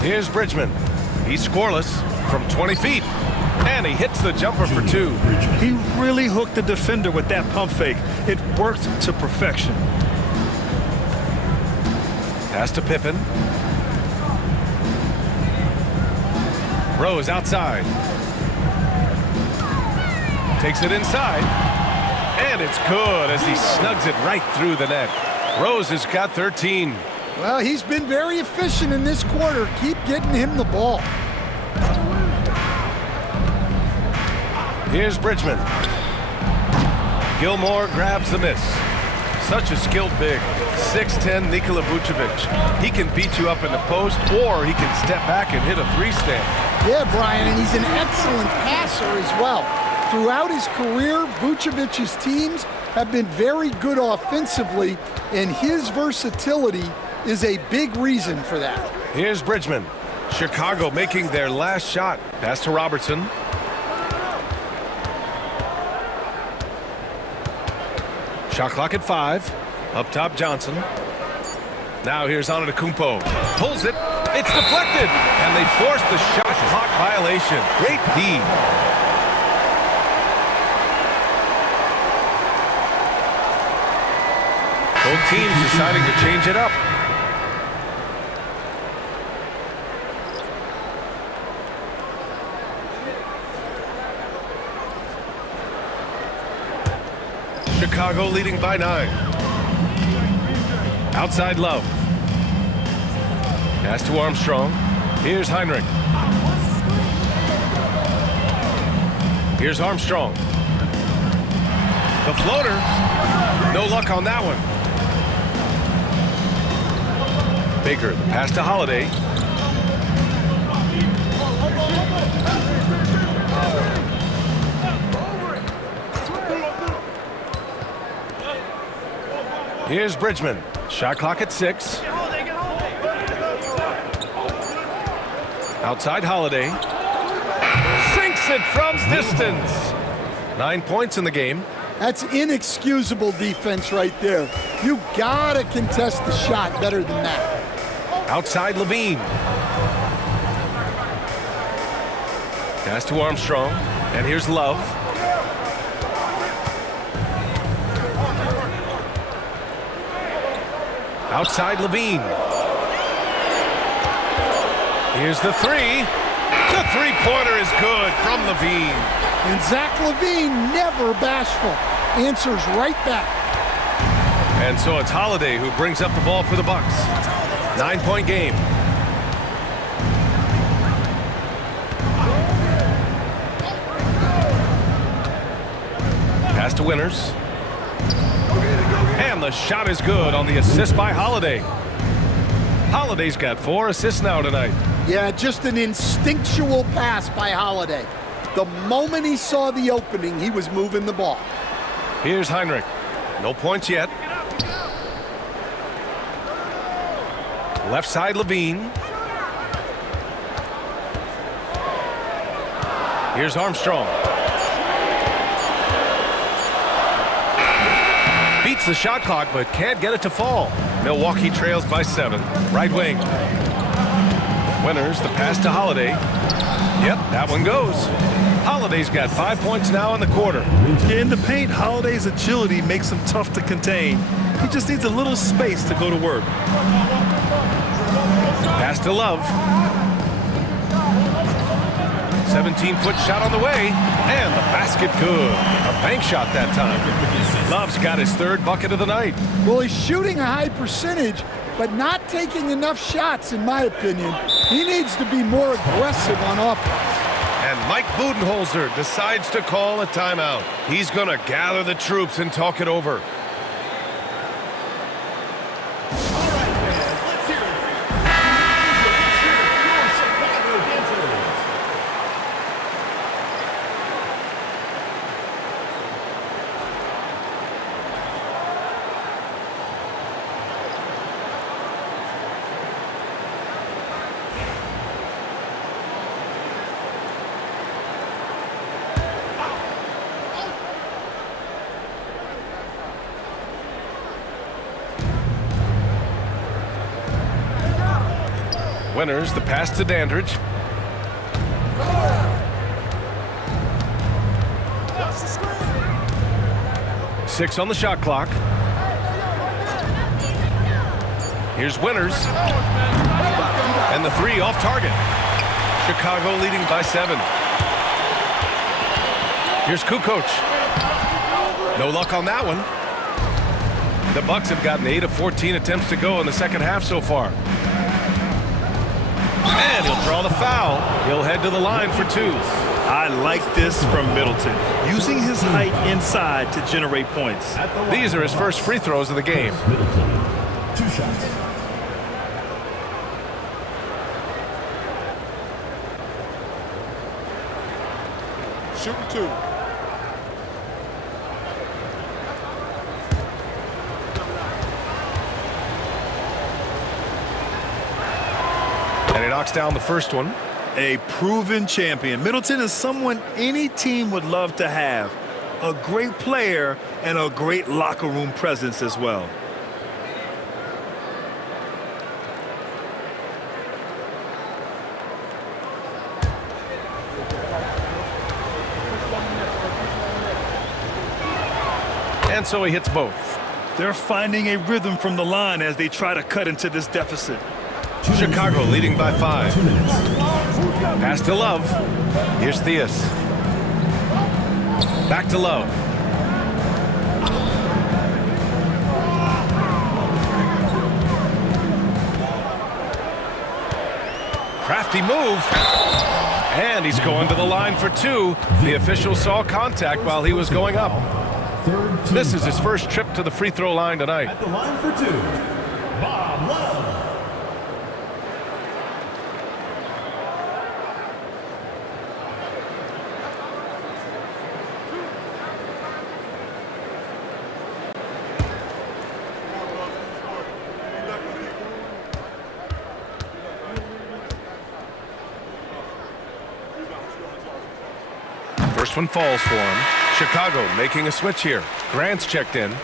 Here's Bridgman. He's scoreless from 20 feet. And he hits the jumper for 2. He really hooked the defender with that pump fake. It worked to perfection. Pass to Pippen. Rose outside. Takes it inside. And it's good as he snugs it right through the net. Rose has got 13. Well, he's been very efficient in this quarter. Keep getting him the ball. Here's Bridgman. Gilmore grabs the miss. Such a skilled big. 6'10" Nikola Vucevic. He can beat you up in the post, or he can step back and hit a 3-stand. Yeah, Brian, and he's an excellent passer as well. Throughout his career, Vucevic's teams have been very good offensively, and his versatility is a big reason for that. Here's Bridgman. Chicago making their last shot. Pass to Robertson. Shot clock at 5. Up top, Johnson. Now here's Antetokounmpo. Pulls it. It's deflected. And they force the shot clock violation. Great D. Both teams deciding to change it up. Chicago leading by 9. Outside Love. Pass to Armstrong. Here's Heinrich. Here's Armstrong. The floater. No luck on that one. Baker, the pass to Holiday. Here's Bridgman. Shot clock at 6. Outside Holiday. Sinks it from distance. 9 points in the game. That's inexcusable defense right there. You gotta contest the shot better than that. Outside Levine. Pass to Armstrong. And here's Love. Outside Levine. Here's the 3. The three-pointer is good from Levine. And Zach Levine, never bashful, answers right back. And so it's Holiday who brings up the ball for the Bucks. 9-point game. Pass to Winters. And the shot is good on the assist by Holiday. Holiday's got 4 assists now tonight. Yeah, just an instinctual pass by Holiday. The moment he saw the opening, he was moving the ball. Here's Heinrich. No points yet. Left side Levine. Here's Armstrong. Beats the shot clock, but can't get it to fall. Milwaukee trails by 7. Right wing. Winters, the pass to Holiday. Yep, that one goes. Holiday's got 5 points now in the quarter. In the paint, Holiday's agility makes him tough to contain. He just needs a little space to go to work. Pass Pass to Love. 17-foot shot on the way, and the basket good. A bank shot that time. Love's got his third bucket of the night. Well, he's shooting a high percentage, but not taking enough shots, in my opinion. He needs to be more aggressive on offense. And Mike Budenholzer decides to call a timeout. He's going to gather the troops and talk it over. Winners, the pass to Dandridge. Six on the shot clock. Here's Winners. And the three off target. Chicago leading by 7. Here's Kukoc. No luck on that one. The Bucks have gotten 8 of 14 attempts to go in the second half so far. And he'll draw the foul. He'll head to the line for 2. I like this from Middleton, using his height inside to generate points. These are his first free throws of the game. Middleton, 2 shots. Shooting 2. And he knocks down the first one. A proven champion. Middleton is someone any team would love to have. A great player and a great locker room presence as well. And so he hits both. They're finding a rhythm from the line as they try to cut into this deficit. Chicago leading by 5. 2 minutes. Pass to Love. Here's Theus. Back to Love. Crafty move. And he's going to the line for 2. The official saw contact while he was going up. This is his first trip to the free throw line tonight. At the line for 2, Bob Love. First one falls for him. Chicago making a switch here. Grant's checked in.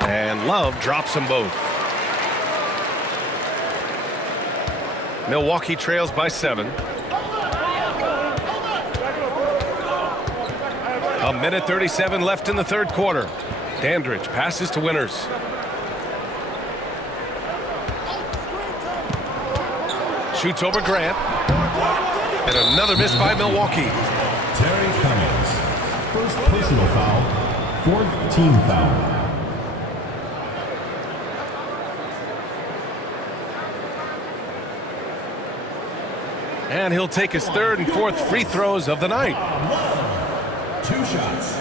And Love drops them both. Milwaukee trails by 7. A minute 37 left in the third quarter. Dandridge passes to Winners. Shoots over Grant. And another miss by Milwaukee. Terry Cummings. First personal foul. 4th team foul. And he'll take his third and fourth free throws of the night. 2 shots.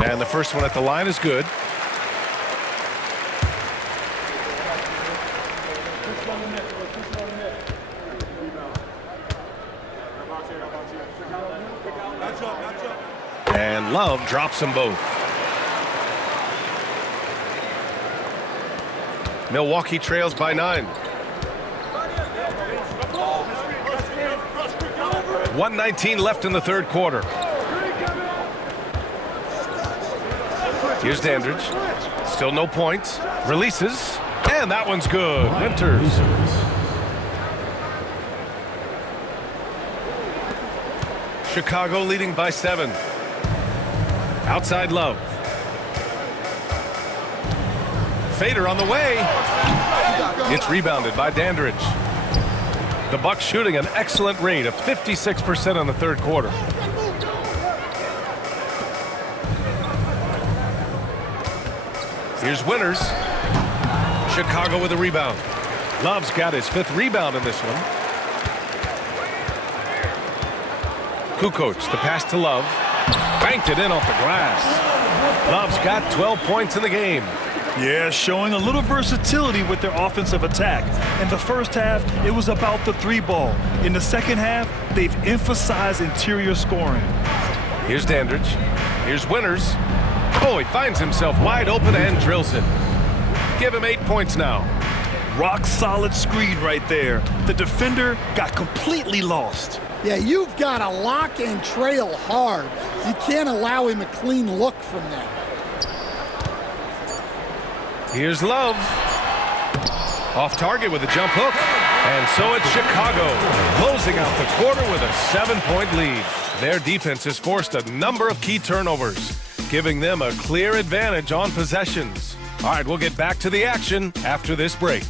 And the first one at the line is good. And Love drops them both. Milwaukee trails by 9. 1:19 left in the third quarter. Here's Dandridge. Still no points. Releases. And that one's good. Winters. Chicago leading by 7. Outside Love. Fader on the way. It's rebounded by Dandridge. The Bucks shooting an excellent rate of 56% in the third quarter. Here's Winters. Chicago with a rebound. Love's got his 5th rebound in this one. Kukoc, the pass to Love. Banked it in off the glass. Love's got 12 points in the game. Yeah, showing a little versatility with their offensive attack. In the first half, it was about the 3-ball. In the second half, they've emphasized interior scoring. Here's Dandridge. Here's Winters. Oh, he finds himself wide open and drills it. Give him 8 points now. Rock solid screen right there. The defender got completely lost. Yeah, you've got to lock and trail hard. You can't allow him a clean look from that. Here's Love. Off target with a jump hook. And so it's Chicago closing out the quarter with a 7-point lead. Their defense has forced a number of key turnovers, giving them a clear advantage on possessions. All right, we'll get back to the action after this break.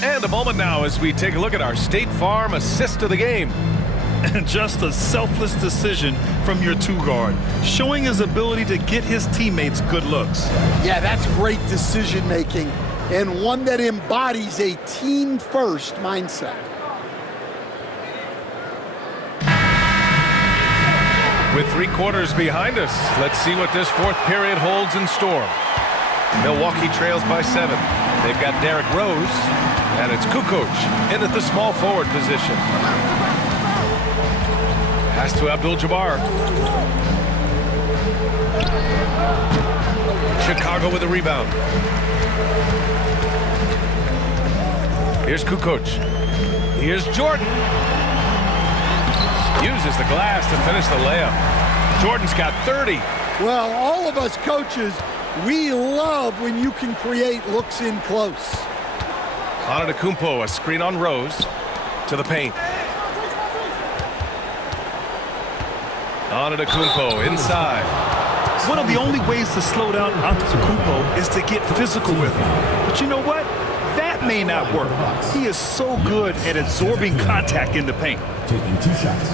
And a moment now as we take a look at our State Farm assist of the game. And just a selfless decision from your 2-guard, showing his ability to get his teammates good looks. Yeah, that's great decision making and one that embodies a team-first mindset. With 3 quarters behind us, let's see what this 4th period holds in store. Milwaukee trails by 7. They've got Derrick Rose, and it's Kukoc in at the small forward position. Pass to Abdul-Jabbar. Chicago with a rebound. Here's Kukoc. Here's Jordan. Uses the glass to finish the layup. Jordan's got 30. Well, all of us coaches, we love when you can create looks in close. Antetokounmpo, a screen on Rose to the paint. Antetokounmpo inside. One of the only ways to slow down Antetokounmpo is to get physical with him. But you know what? That may not work. He is so good at absorbing contact in the paint. Taking 2 shots.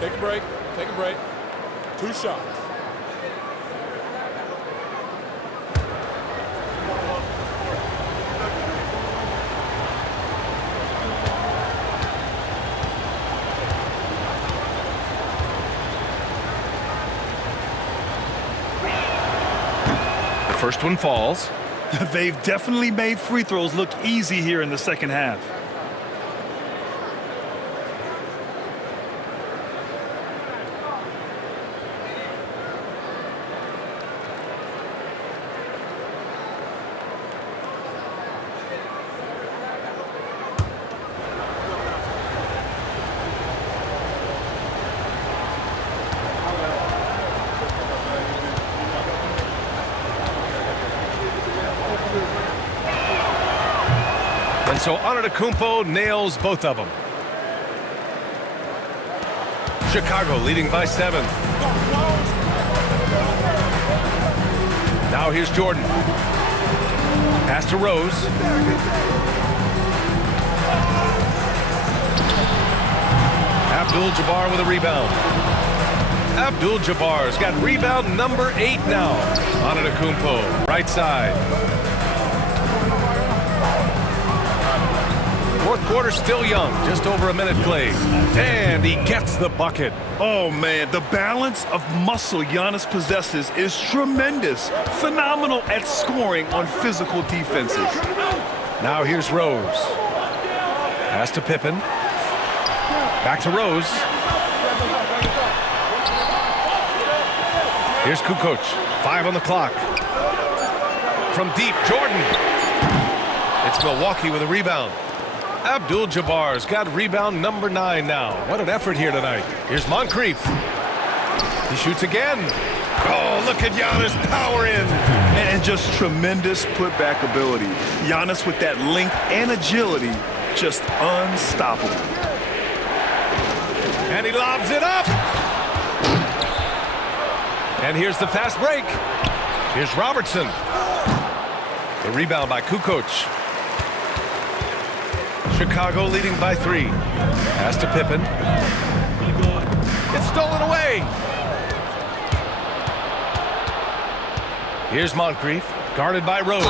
Take a break. Take a break. 2 shots. The first one falls. They've definitely made free throws look easy here in the second half. And so Antetokounmpo nails both of them. Chicago leading by 7. Now here's Jordan. Pass to Rose. Abdul-Jabbar with a rebound. Abdul-Jabbar's got rebound number 8 now. Antetokounmpo, right side. Fourth quarter still young, just over a minute played. And he gets the bucket. Oh, man, the balance of muscle Giannis possesses is tremendous. Phenomenal at scoring on physical defenses. Now here's Rose. Pass to Pippen. Back to Rose. Here's Kukoc. 5 on the clock. From deep, Jordan. It's Milwaukee with a rebound. Abdul-Jabbar's got rebound number 9 now. What an effort here tonight. Here's Moncrief. He shoots again. Oh, look at Giannis power in. And just tremendous putback ability. Giannis with that length and agility, just unstoppable. And he lobs it up. And here's the fast break. Here's Robertson. The rebound by Kukoc. Chicago leading by 3. Pass to Pippen. It's stolen away. Here's Moncrief, guarded by Rose.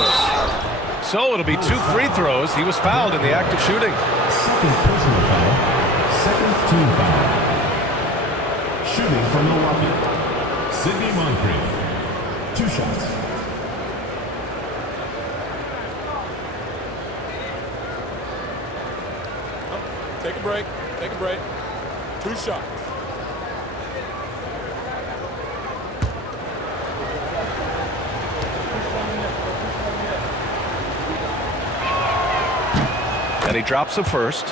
So it'll be 2 free throws. He was fouled in the act of shooting. Second personal foul. Second team foul. Shooting from Milwaukee. Sidney Moncrief. 2 shots. Take a break. Take a break. 2 shots. And he drops the first.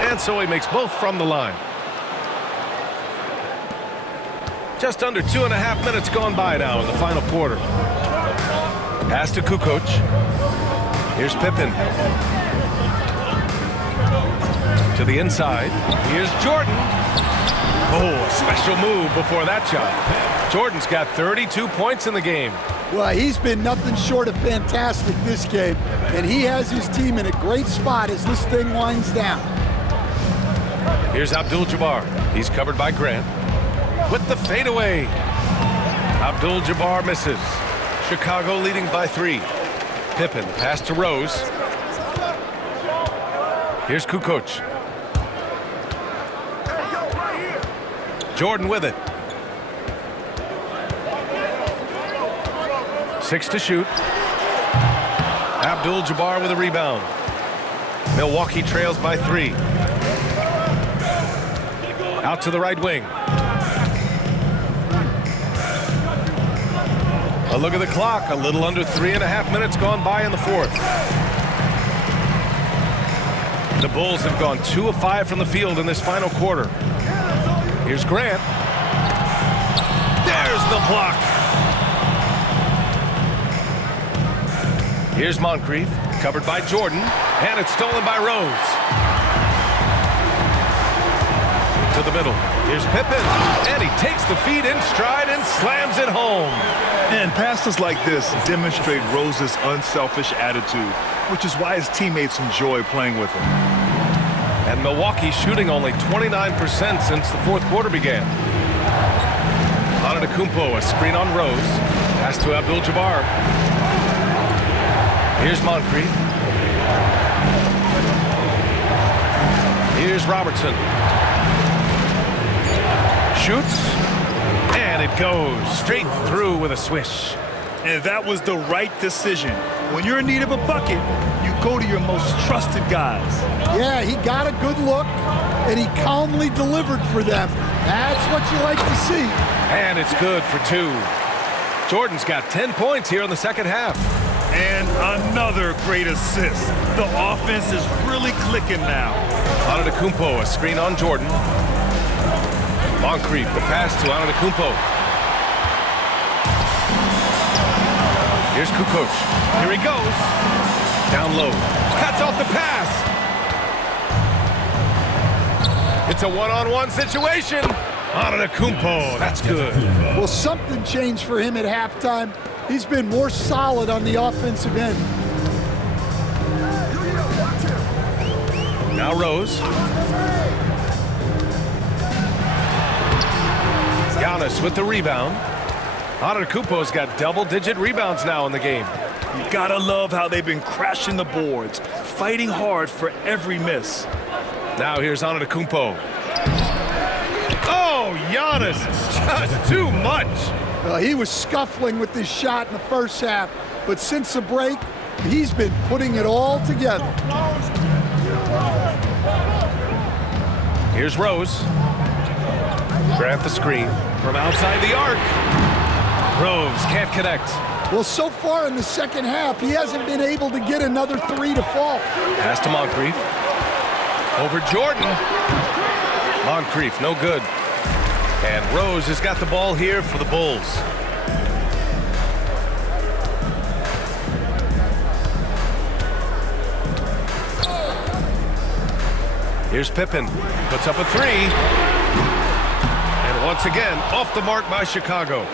And so he makes both from the line. Just under 2.5 minutes gone by now in the final quarter. Pass to Kukoc. Here's Pippen. To the inside. Here's Jordan. Oh, a special move before that shot. Jordan's got 32 points in the game. Well, he's been nothing short of fantastic this game, and he has his team in a great spot as this thing winds down. Here's Abdul-Jabbar. He's covered by Grant. With the fadeaway. Abdul-Jabbar misses. Chicago leading by 3. Pippen, pass to Rose. Here's Kukoc. Jordan with it. 6 to shoot. Abdul-Jabbar with a rebound. Milwaukee trails by 3. Out to the right wing. A look at the clock. A little under 3.5 minutes gone by in the fourth. The Bulls have gone 2 of 5 from the field in this final quarter. Here's Grant. There's the block. Here's Moncrief, covered by Jordan, and it's stolen by Rose. To the middle. Here's Pippen, and he takes the feed in stride and slams it home. And passes like this demonstrate Rose's unselfish attitude, which is why his teammates enjoy playing with him. And Milwaukee shooting only 29% since the fourth quarter began. Antetokounmpo, a screen on Rose. Pass to Abdul-Jabbar. Here's Moncrief. Here's Robertson. Shoots, and it goes straight through with a swish. And that was the right decision. When you're in need of a bucket, you go to your most trusted guys. Yeah, he got a good look, and he calmly delivered for them. That's what you like to see. And it's good for 2. Jordan's got 10 points here in the second half. And another great assist. The offense is really clicking now. Antetokounmpo, a screen on Jordan. Moncrief, the pass to Antetokounmpo. Here's Kukoc. Here he goes. Down low. Cuts off the pass. It's a one-on-one situation. Antetokounmpo. That's good. Well, something changed for him at halftime. He's been more solid on the offensive end. Now Rose. Giannis with the rebound. Antetokounmpo's got double-digit rebounds now in the game. You gotta love how they've been crashing the boards, fighting hard for every miss. Now here's Antetokounmpo. Oh, Giannis, just too much. He was scuffling with this shot in the first half, but since the break, he's been putting it all together. Here's Rose. Grant the screen from outside the arc. Rose can't connect. Well, so far in the second half, he hasn't been able to get another three to fall. Pass to Moncrief. Over Jordan. Moncrief, no good. And Rose has got the ball here for the Bulls. Here's Pippen. Puts up a three. And once again, off the mark by Chicago.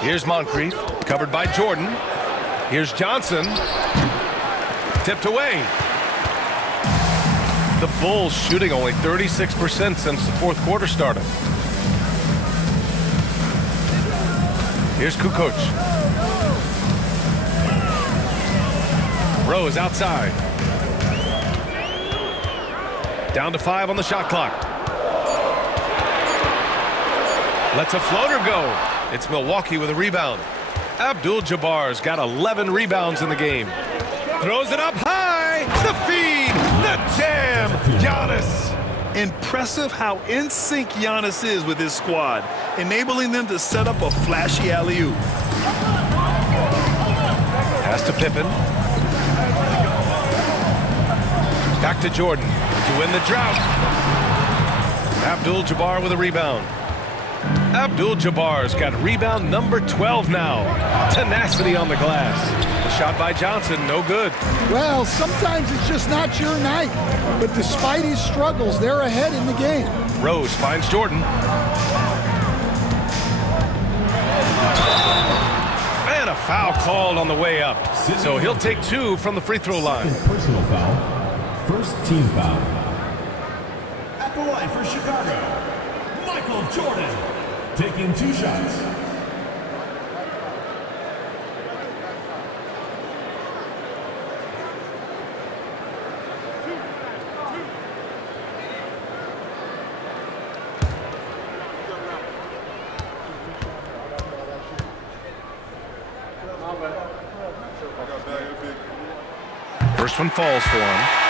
Here's Moncrief. Covered by Jordan. Here's Johnson. Tipped away. The Bulls shooting only 36% since the fourth quarter started. Here's Kukoc. Rose outside. Down to 5 on the shot clock. Lets a floater go. It's Milwaukee with a rebound. Abdul-Jabbar's got 11 rebounds in the game. Throws it up high. The feed. The jam. Giannis. Impressive how in sync Giannis is with his squad, enabling them to set up a flashy alley-oop. Pass to Pippen. Back to Jordan to win the drought. Abdul-Jabbar with a rebound. Abdul-Jabbar's got rebound number 12 now. Tenacity on the glass. The shot by Johnson, no good. Well, sometimes it's just not your night. But despite his struggles, they're ahead in the game. Rose finds Jordan. And a foul called on the way up. So he'll take 2 from the free throw line. Personal foul. First team foul. At the line for Chicago, Michael Jordan. Taking 2 shots. First one falls for him.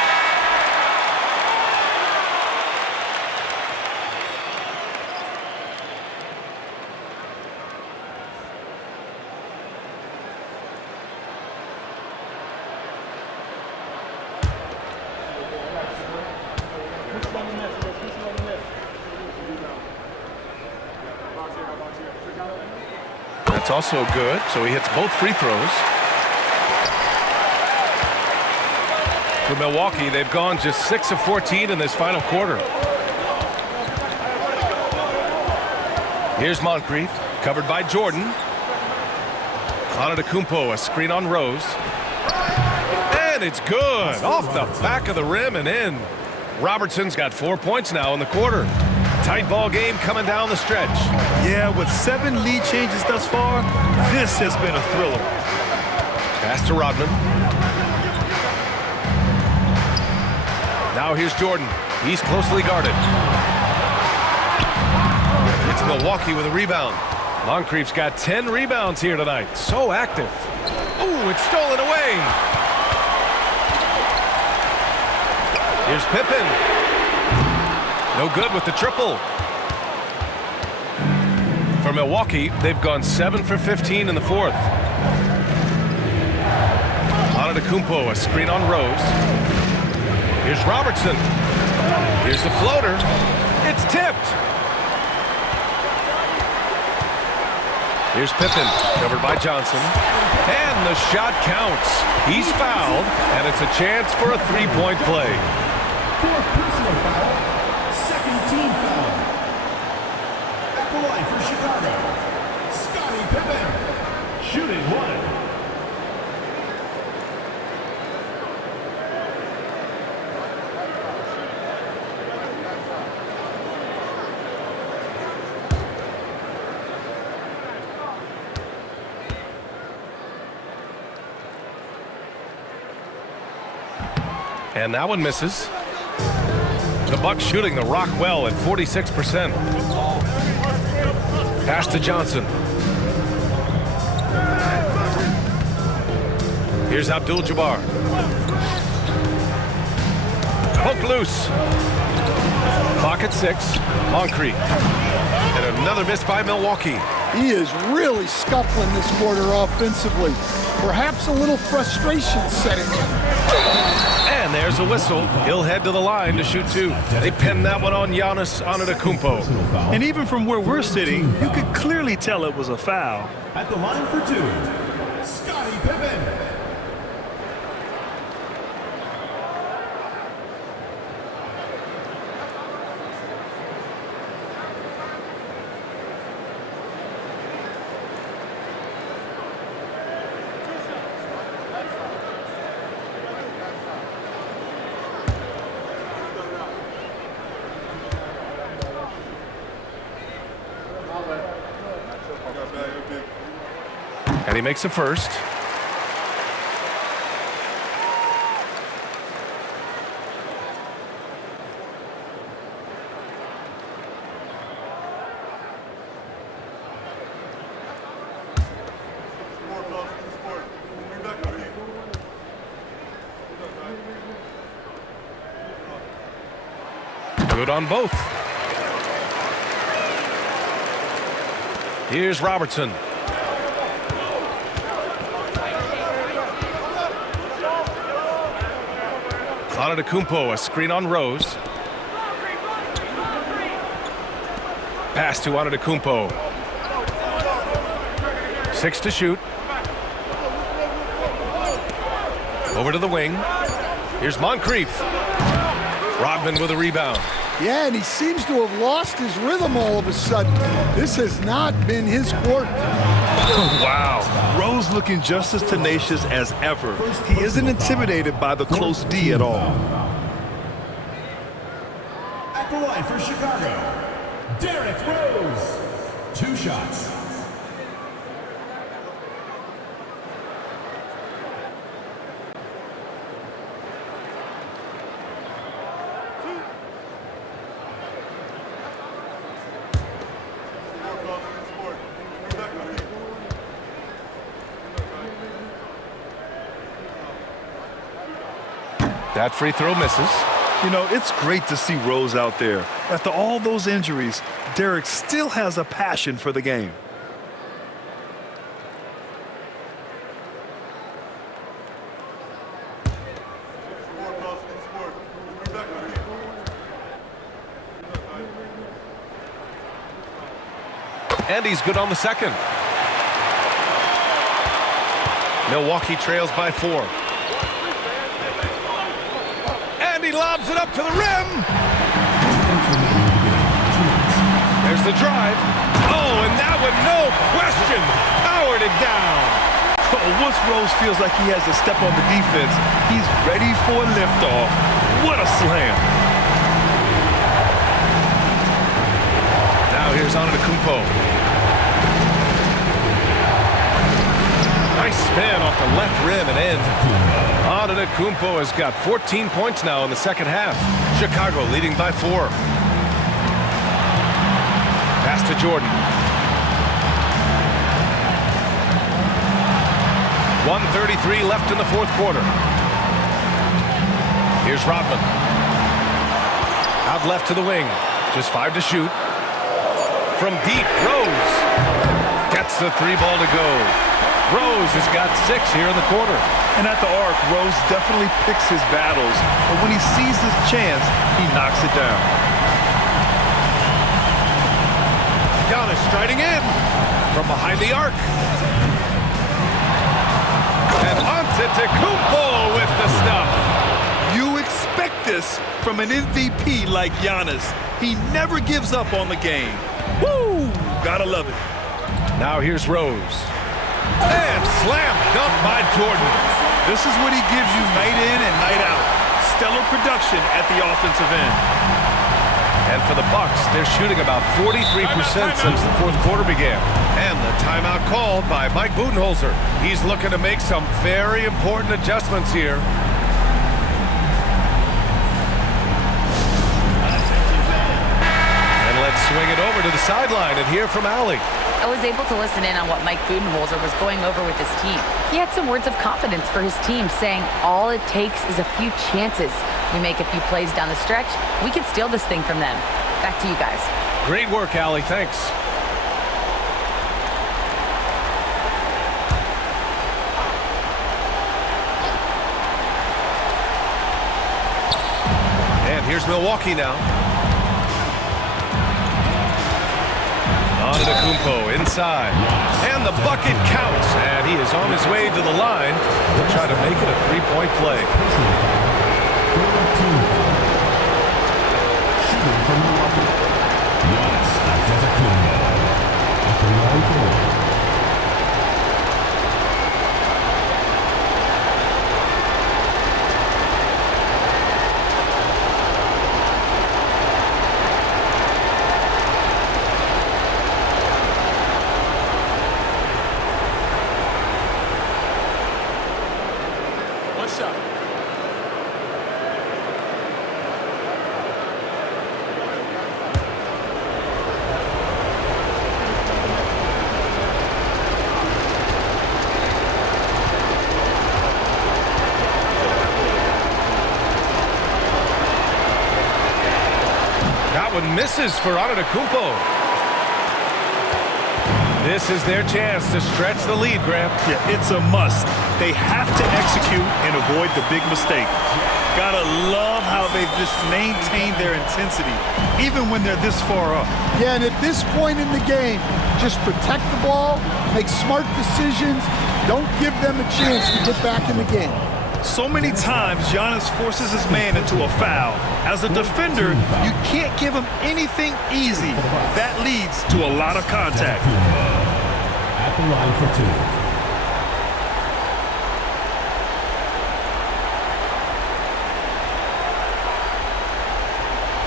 That's also good, so he hits both free throws. For Milwaukee, they've gone just 6 of 14 in this final quarter. Here's Moncrief, covered by Jordan. Antetokounmpo, a screen on Rose. And it's good, off the back of the rim and in. Robertson's got 4 points now in the quarter. Tight ball game coming down the stretch. Yeah, with 7 lead changes thus far, this has been a thriller. Pass to Rodman. Now here's Jordan. He's closely guarded. It's Milwaukee with a rebound. Moncrief's got 10 rebounds here tonight. So active. Ooh, it's stolen away. Here's Pippen. No good with the triple. For Milwaukee, they've gone 7 for 15 in the fourth. Antetokounmpo, a screen on Rose. Here's Robertson. Here's the floater. It's tipped. Here's Pippen, covered by Johnson. And the shot counts. He's fouled, and it's a chance for a three-point play. Fourth personal foul. Second team foul. At the line for Chicago, Scottie Pippen. Shooting one. And that one misses. The Bucks shooting the rock well at 46%. Pass to Johnson. Here's Abdul-Jabbar. Poked loose. Clock at 6. Moncrief. And another miss by Milwaukee. He is really scuffling this quarter offensively. Perhaps a little frustration setting in. And there's a whistle. He'll head to the line to shoot two. They pinned that one on Giannis Antetokounmpo. And even from where we're sitting, you could clearly tell it was a foul. At the line for two, Scottie Pippen. And he makes a first. Good on both. Here's Robertson. Antetokounmpo, a screen on Rose. Pass to Antetokounmpo. 6 to shoot. Over to the wing. Here's Moncrief. Rodman with a rebound. Yeah, and he seems to have lost his rhythm all of a sudden. This has not been his quarter. Wow. Rose looking just as tenacious as ever. He isn't intimidated by the close D at all. At the line for Chicago, Derrick Rose. 2 shots. That free throw misses. You know, it's great to see Rose out there. After all those injuries, Derrick still has a passion for the game. And he's good on the second. Milwaukee trails by 4. And he lobs it up to the rim. There's the drive. Oh, and that one, no question, powered it down. Oh, once Rose feels like he has to step on the defense, he's ready for a liftoff. What a slam. Now here's Antetokounmpo. Nice spin off the left rim and in. Antetokounmpo has got 14 points now in the second half. Chicago leading by 4. Pass to Jordan. 1:33 left in the fourth quarter. Here's Rodman. Out left to the wing. Just 5 to shoot. From deep, Rose gets the 3 ball to go. Rose has got 6 here in the quarter. And at the arc, Rose definitely picks his battles, but when he sees his chance, he knocks it down. Giannis striding in. from behind the arc. And Antetokounmpo with the stuff. You expect this from an MVP like Giannis. He never gives up on the game. Woo! Gotta love it. Now here's Rose. And slam dunk by Jordan. This is what he gives you night in and night out. Stellar production at the offensive end. And for the Bucks, they're shooting about 43% since the fourth quarter began. And the timeout called by Mike Budenholzer. He's looking to make some very important adjustments here. And let's swing it over to the sideline and hear from Allie. I was able to listen in on what Mike Budenholzer was going over with his team. He had some words of confidence for his team, saying all it takes is a few chances. We make a few plays down the stretch, we can steal this thing from them. Back to you guys. Great work, Allie. Thanks. And here's Milwaukee now. Antetokounmpo inside. And the bucket counts. And he is on his way to the line to try to make it a three-point play. Shooting from Milwaukee, Giannis Antetokounmpo. At the line for one. Misses for Antetokounmpo. This is their chance to stretch the lead, Grant. Yeah, it's a must. They have to execute and avoid the big mistake. Gotta love how they've just maintained their intensity, even when they're this far up. Yeah, and at this point in the game, just protect the ball, make smart decisions, don't give them a chance to get back in the game. So many times, Giannis forces his man into a foul. As a defender, you can't give him anything easy. That leads to a lot of contact. At the line for two.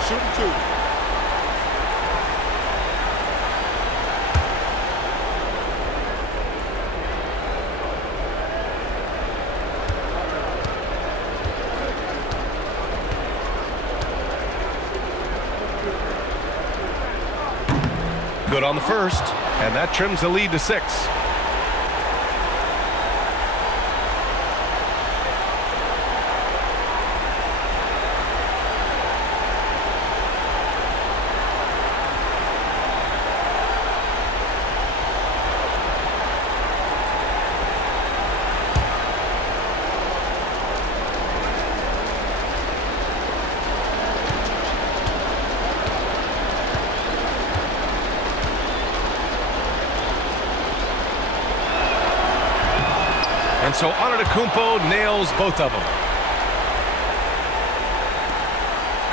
Shooting two. Good on the first, and that trims the lead to 6. And so Antetokounmpo nails both of them.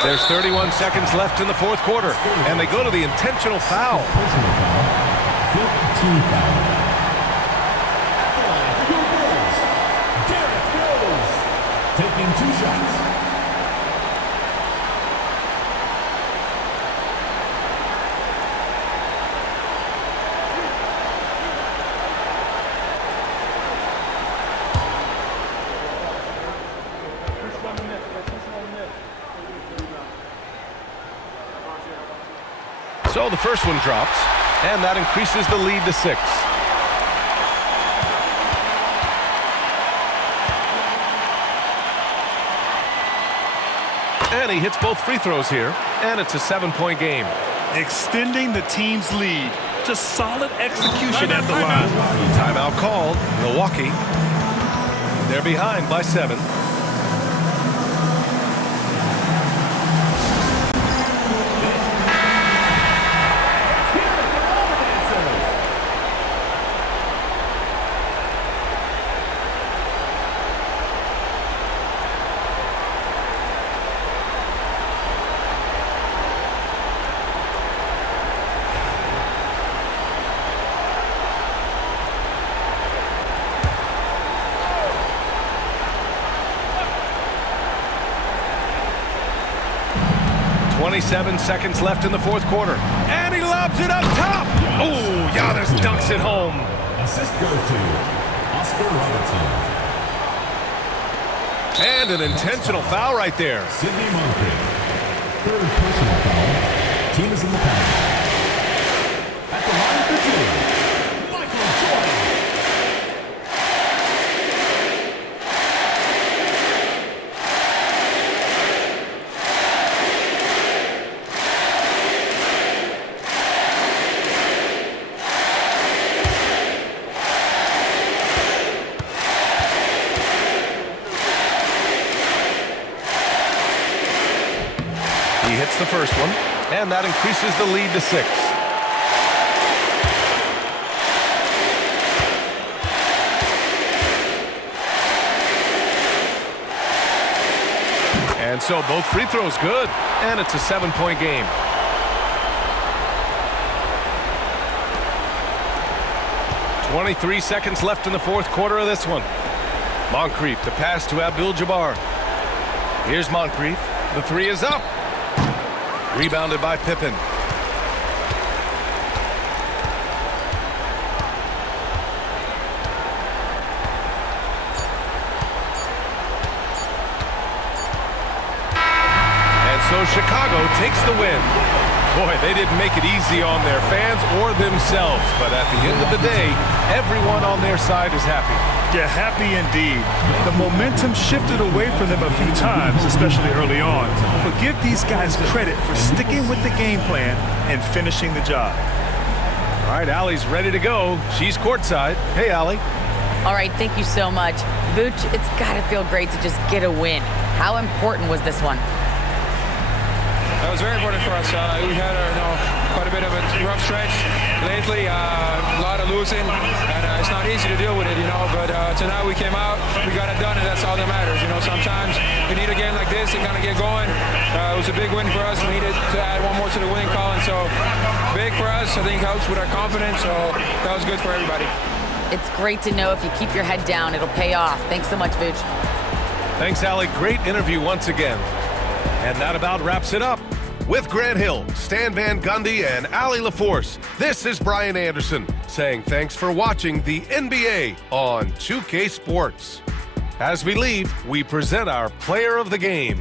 There's 31 seconds left in the fourth quarter, and they go to the intentional foul. Personal foul. 15 foul. At the line for your Bulls, Derrick Rose. Taking 2 shots. So the first one drops, and that increases the lead to 6. And he hits both free throws here, and it's a 7-point game. Extending the team's lead. Just solid execution at the line. Timeout called. Milwaukee. They're behind by 7. 27 seconds left in the fourth quarter. And he lobs it up top. Oh, Giannis dunks it home. Assist goes to Oscar Robertson. And an intentional foul right there. Sidney Moncrief. Third personal foul. Team is in the penalty. At the line for two, Michael Jordan. He hits the first one, and that increases the lead to 6. And so both free throws good, and it's a 7-point game. .23 seconds left in the fourth quarter of this one. Moncrief, the pass to Abdul-Jabbar. Here's Moncrief. The three is up. Rebounded by Pippen. And so Chicago takes the win. Boy, they didn't make it easy on their fans or themselves, but at the end of the day, everyone on their side is happy. Yeah, happy indeed. The momentum shifted away from them a few times, especially early on. But give these guys credit for sticking with the game plan and finishing the job. All right, Allie's ready to go. She's courtside. Hey, Allie. All right, thank you so much. Vooch, it's got to feel great to just get a win. How important was this one? That was very important for us. We had quite a bit of a rough stretch lately, a lot of losing, and it's not easy to deal with it, but tonight we came out, we got it done, and that's all that matters. Sometimes we need a game like this to kind of get going. It was a big win for us. We needed to add one more to the winning column, so big for us. I think helps with our confidence, so that was good for everybody. It's great to know if you keep your head down, it'll pay off. Thanks so much, Vooch. Thanks, Allie. Great interview once again. And that about wraps it up. With Grant Hill, Stan Van Gundy, and Allie LaForce, this is Brian Anderson saying thanks for watching the NBA on 2K Sports. As we leave, we present our player of the game.